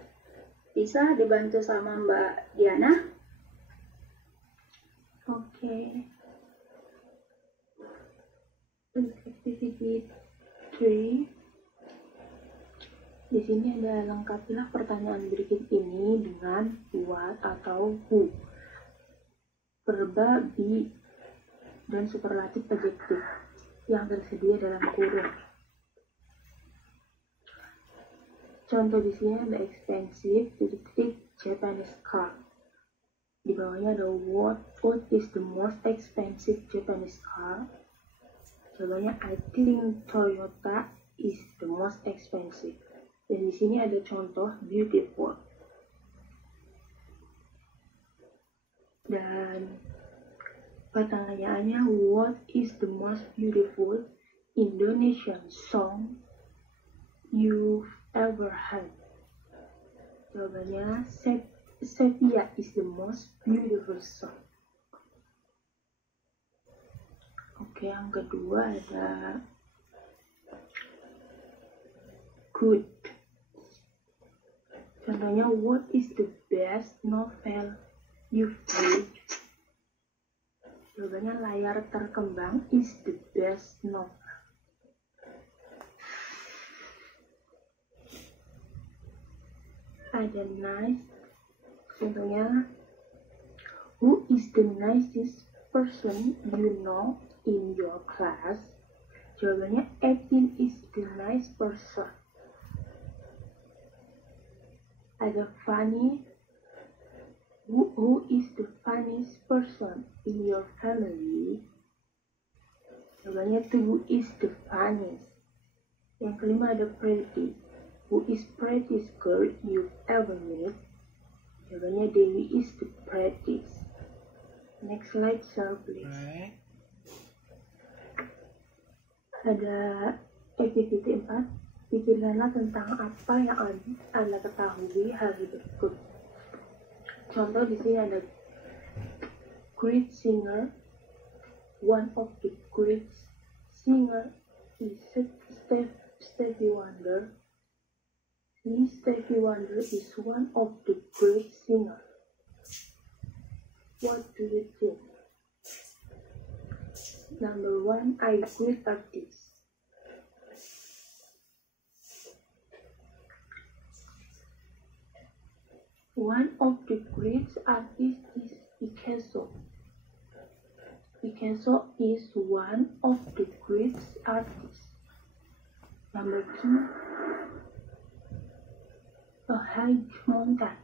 bisa dibantu sama Mbak Diana. Oke. Activity 3. Di sini ada lengkapilah pertanyaan berikut ini dengan what atau who, verba be, dan superlatif adjektif yang tersedia dalam kurung. Contoh di sini ada expensive Japanese car. Di bawahnya ada what is the most expensive Japanese car? Jawabannya I think Toyota is the most expensive. Dan di sini ada contoh beautiful. Dan pertanyaannya, what is the most beautiful Indonesian song you've ever heard? Jawabannya Sepia is the most beautiful song. Oke, yang kedua ada good. Contohnya, what is the best novel you've read? Jawabannya Layar Terkembang is the best novel. Ada nice. Contohnya, who is the nicest person you know in your class? Jawabannya Etin is the nice person. Ada funny. Who is the funniest person in your family? Jawabannya Tugu is the funniest. Yang kelima ada pretty. Who is prettiest girl you've ever met? Jawabannya Dewi is the prettiest. Next slide, sir, please. Right. Ada activity 4. Pikirkanlah tentang apa yang Anda ketahui hari berikut. Contoh di sini ada great singer. One of the great singer is Stevie Wonder. Stevie Wonder is one of the great singers. What do you think? Number 1, I great artist. One of the great artists is Picasso. Picasso is one of the great artists. Number 2, a highest mountain.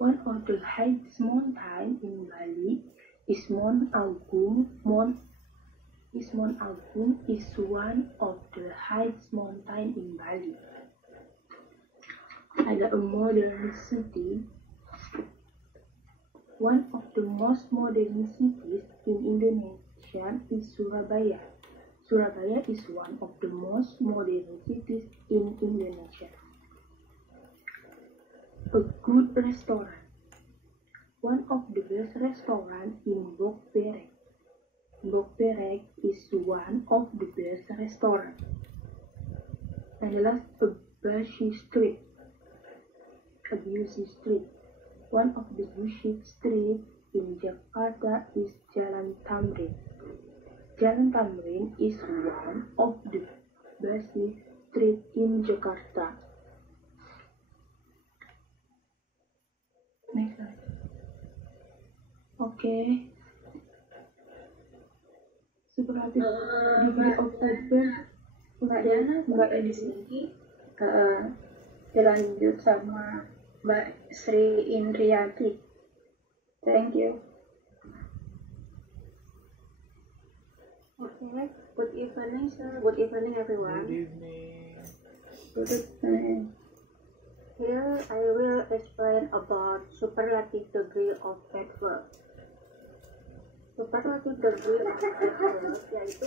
One of the highest mountains in Bali is Mount Agung. Mount Agung is one of the highest mountains in Bali. Ada a modern city. One of the most modern cities in Indonesia is Surabaya. Surabaya is one of the most modern cities in Indonesia. A good restaurant. One of the best restaurants in Bokberek. Bokberek is one of the best restaurants. And the last, a busy street. A busy street. One of the busy streets in Jakarta is Jalan Tamrin. Jalan Tamrin is one of the busy streets in Jakarta. Next slide. Okay. Superlatif degree of adverb. Mbak Diana, Mbak Edi, dilanjut sama Mbak Sri Indriati. Thank you. Okay. Good evening, sir. Good evening, everyone. Good evening. Good evening. Here I will explain about superlative degree of adverb. Superlative degree of adverb yaitu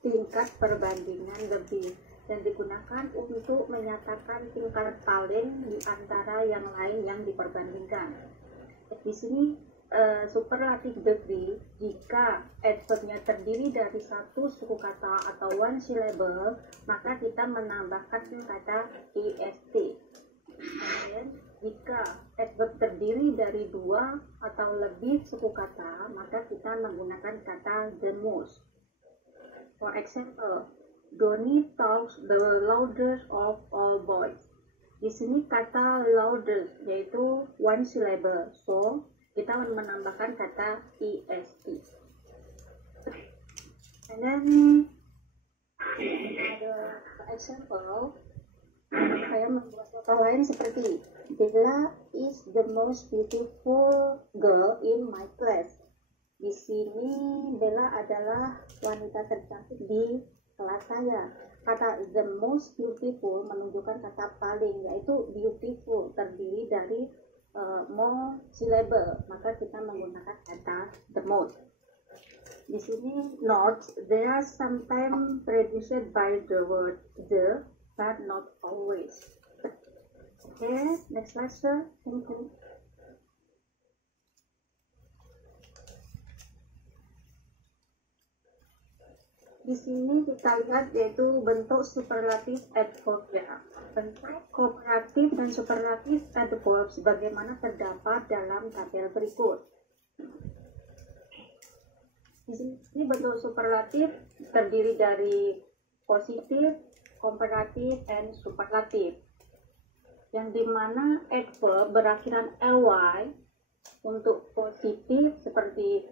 tingkat perbandingan lebih dan digunakan untuk menyatakan tingkat paling di antara yang lain yang diperbandingkan. Di sini superlative degree jika adverbnya terdiri dari satu suku kata atau one syllable, maka kita menambahkan kata est. Kemudian jika adverb terdiri dari dua atau lebih suku kata, maka kita menggunakan kata the most. For example, Donnie talks the loudest of all boys. Di sini kata loudest yaitu one syllable, so kita menambahkan kata est. And then ada example, saya membuat contoh lain seperti Bella is the most beautiful girl in my class. Di sini Bella adalah wanita tercantik di kelas saya. Kata the most beautiful menunjukkan kata paling, yaitu beautiful terdiri dari more syllable, maka kita menggunakan kata the most. Di sini notes, they are sometimes reduced by the word the, but not always. Okay, next lecture. Thank you. Di sini kita lihat yaitu bentuk superlatif adverb-nya. Bentuk komparatif dan superlatif adverb sebagaimana terdapat dalam tabel berikut. Di sini bentuk superlatif terdiri dari positif, komparatif, dan superlatif. Yang dimana adverb berakhiran ly untuk positif seperti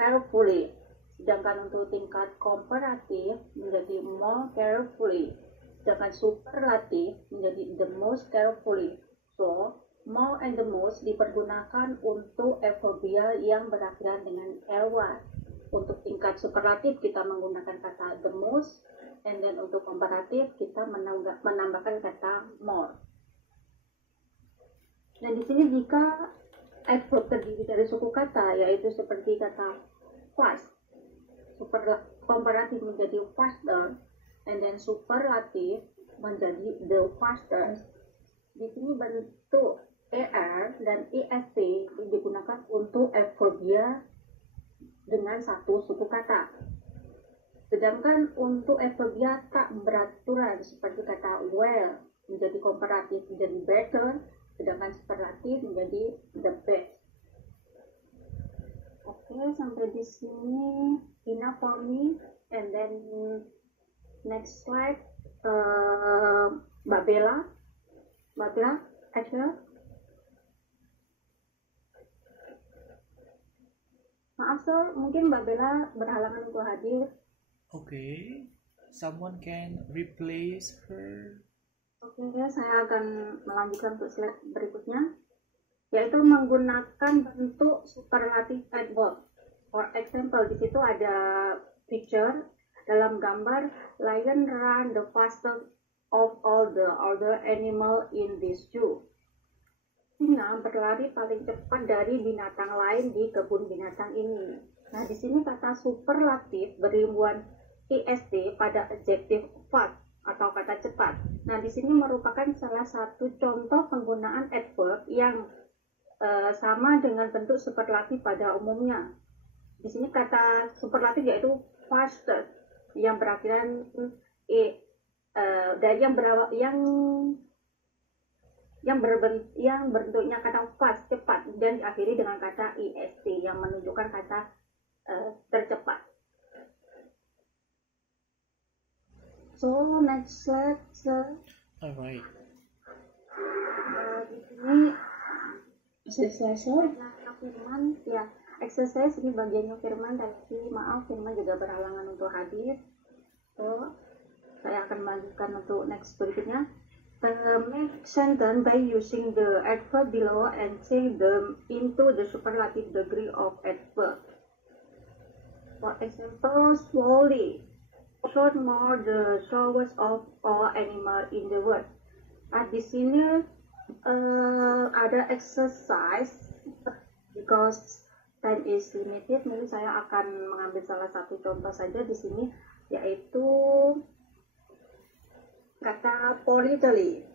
carefully. Sedangkan untuk tingkat komparatif menjadi more carefully, sedangkan superlatif menjadi the most carefully. So, more and the most dipergunakan untuk adverbial yang berakhiran dengan ly. Untuk tingkat superlatif kita menggunakan kata the most, and then untuk komparatif kita menambahkan kata more. Dan di sini jika adverb terdiri dari suku kata, yaitu seperti kata fast, komparatif menjadi faster, and then superlatif menjadi the fastest. Di sini bentuk er dan est digunakan untuk adverbia dengan satu suku kata. Sedangkan untuk adverbia tak beraturan seperti kata well menjadi komparatif menjadi better, sedangkan superlatif menjadi the best. Oke, sampai di sini enough for me. And then next slide, Mbak Bella, Asher. Maaf sir, mungkin Mbak Bella berhalangan untuk hadir. Okay, someone can replace her. Oke, saya akan melanjutkan untuk slide berikutnya, yaitu menggunakan bentuk superlatif adverb. For example, di situ ada picture dalam gambar lion run the fastest of all the other animal in this zoo. Singa berlari paling cepat dari binatang lain di kebun binatang ini. Nah, di sini kata superlatif beribuan est pada adjektif fast atau kata cepat. Nah, di sini merupakan salah satu contoh penggunaan adverb yang sama dengan bentuk superlatif pada umumnya. Di sini kata superlatif yaitu faster yang berakhiran dan yang berbentuknya kata fast cepat dan diakhiri dengan kata est yang menunjukkan kata tercepat. So next slide, sir. Alright. Di sini exercise Firman, ya exercise ini bagiannya Firman, tapi maaf Firman juga berhalangan untuk hadir. So saya akan melanjutkan untuk next berikutnya. Make sentence by using the adverb below and change them into the superlative degree of adverb. For example, slowly. Short more the slowest of all animal in the world. Di sini ada exercise because time is limited. Mungkin saya akan mengambil salah satu contoh saja di sini, yaitu kata politely.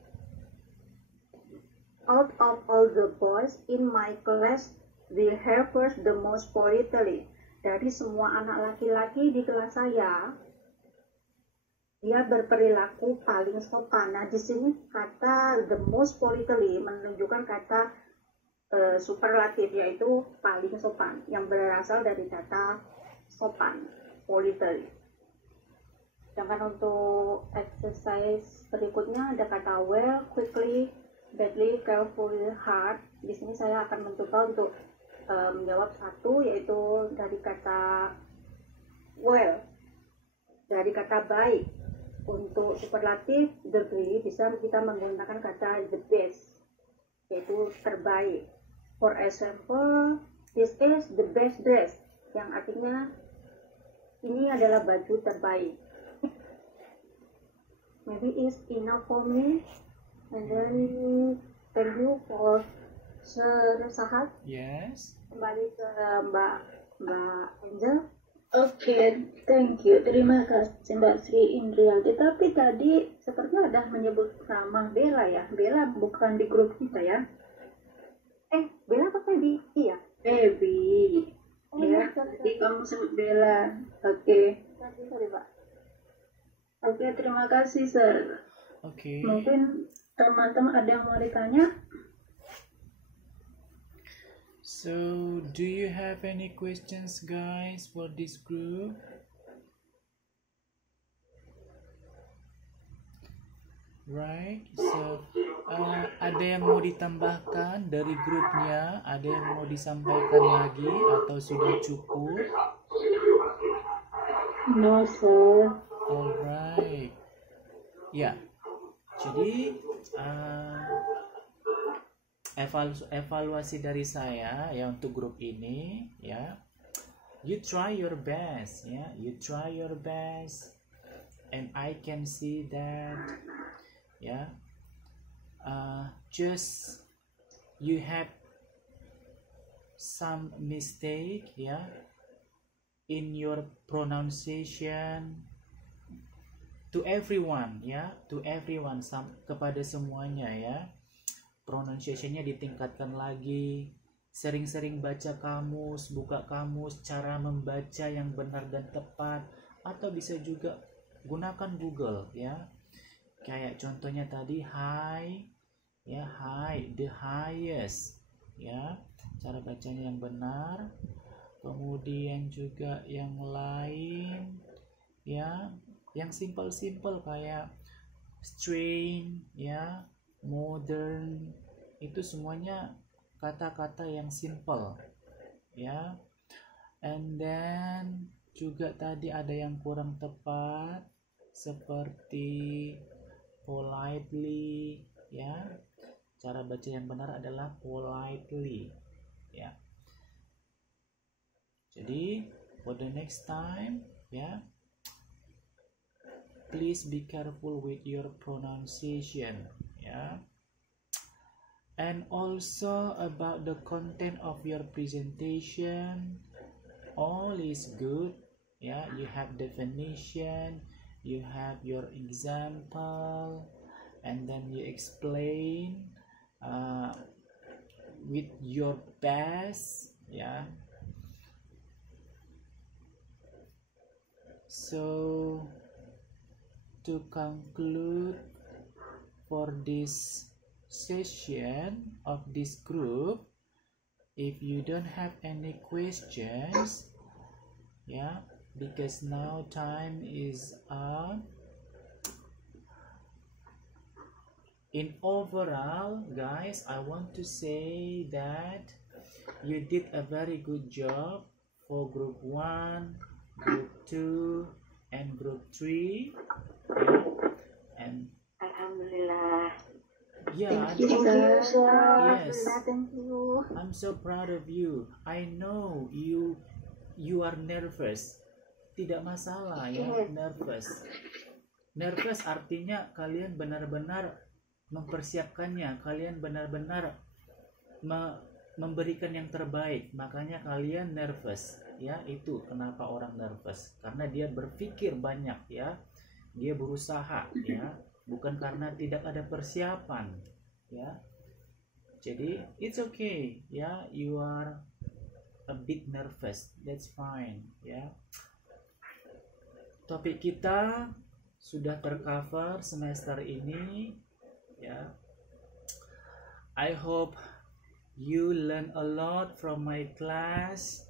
Out of all the boys in my class, we have first the most politely. Dari semua anak laki-laki di kelas saya, dia berperilaku paling sopan. Nah, di sini kata the most politely menunjukkan kata superlatif, yaitu paling sopan, yang berasal dari kata sopan, politely. Sedangkan untuk exercise berikutnya ada kata well, quickly, badly, carefully, hard. Di sini saya akan mencoba untuk menjawab satu, yaitu dari kata well, dari kata baik. Untuk superlatif degree bisa kita menggunakan kata the best, yaitu terbaik. For example, this is the best dress, yang artinya ini adalah baju terbaik. Maybe it's enough for me. And then thank you for Sahat. Yes. Kembali ke Mbak Angel. Oke, thank you. Terima kasih Mbak Sri Indrianti. Tapi tadi sepertinya ada menyebut nama Bella ya. Bella bukan di grup kita ya. Bella apa Feby? Iya. Feby. Ya, tadi kamu sebut Bella. Oke. Sorry, Pak. Oke, terima kasih, Sir. Oke. Mungkin teman-teman ada yang mau ditanya? So, do you have any questions, guys, for this group? Right, so ada yang mau ditambahkan dari grupnya? Ada yang mau disampaikan lagi atau sudah cukup? No, sir. Alright, ya. Jadi evaluasi dari saya ya untuk grup ini ya. You try your best ya. You try your best, and I can see that. Yeah, just you have some mistake in your pronunciation to everyone to everyone, kepada semuanya pronunciationnya ditingkatkan lagi, sering-sering baca kamus, buka kamus, cara membaca yang benar dan tepat, atau bisa juga gunakan Google kayak contohnya tadi high the highest cara bacanya yang benar. Kemudian juga yang lain yang simple kayak strain modern, itu semuanya kata-kata yang simple and then juga tadi ada yang kurang tepat seperti politely cara baca yang benar adalah politely jadi for the next time please be careful with your pronunciation and also about the content of your presentation. All is good you have definition, you have your example, and then you explain with your best so to conclude for this session of this group, if you don't have any questions because now time is up. In overall, guys, I want to say that you did a very good job for group 1, group 2, and group 3. And Alhamdulillah. yeah, Thank you, sir. yes, Thank you. I'm so proud of you. I know you are nervous. Tidak masalah nervous. Nervous artinya kalian benar-benar mempersiapkannya, kalian benar-benar memberikan yang terbaik, makanya kalian nervous itu kenapa orang nervous, karena dia berpikir banyak dia berusaha bukan karena tidak ada persiapan jadi it's okay you are a bit nervous, that's fine topik kita sudah tercover semester ini I hope you learn a lot from my class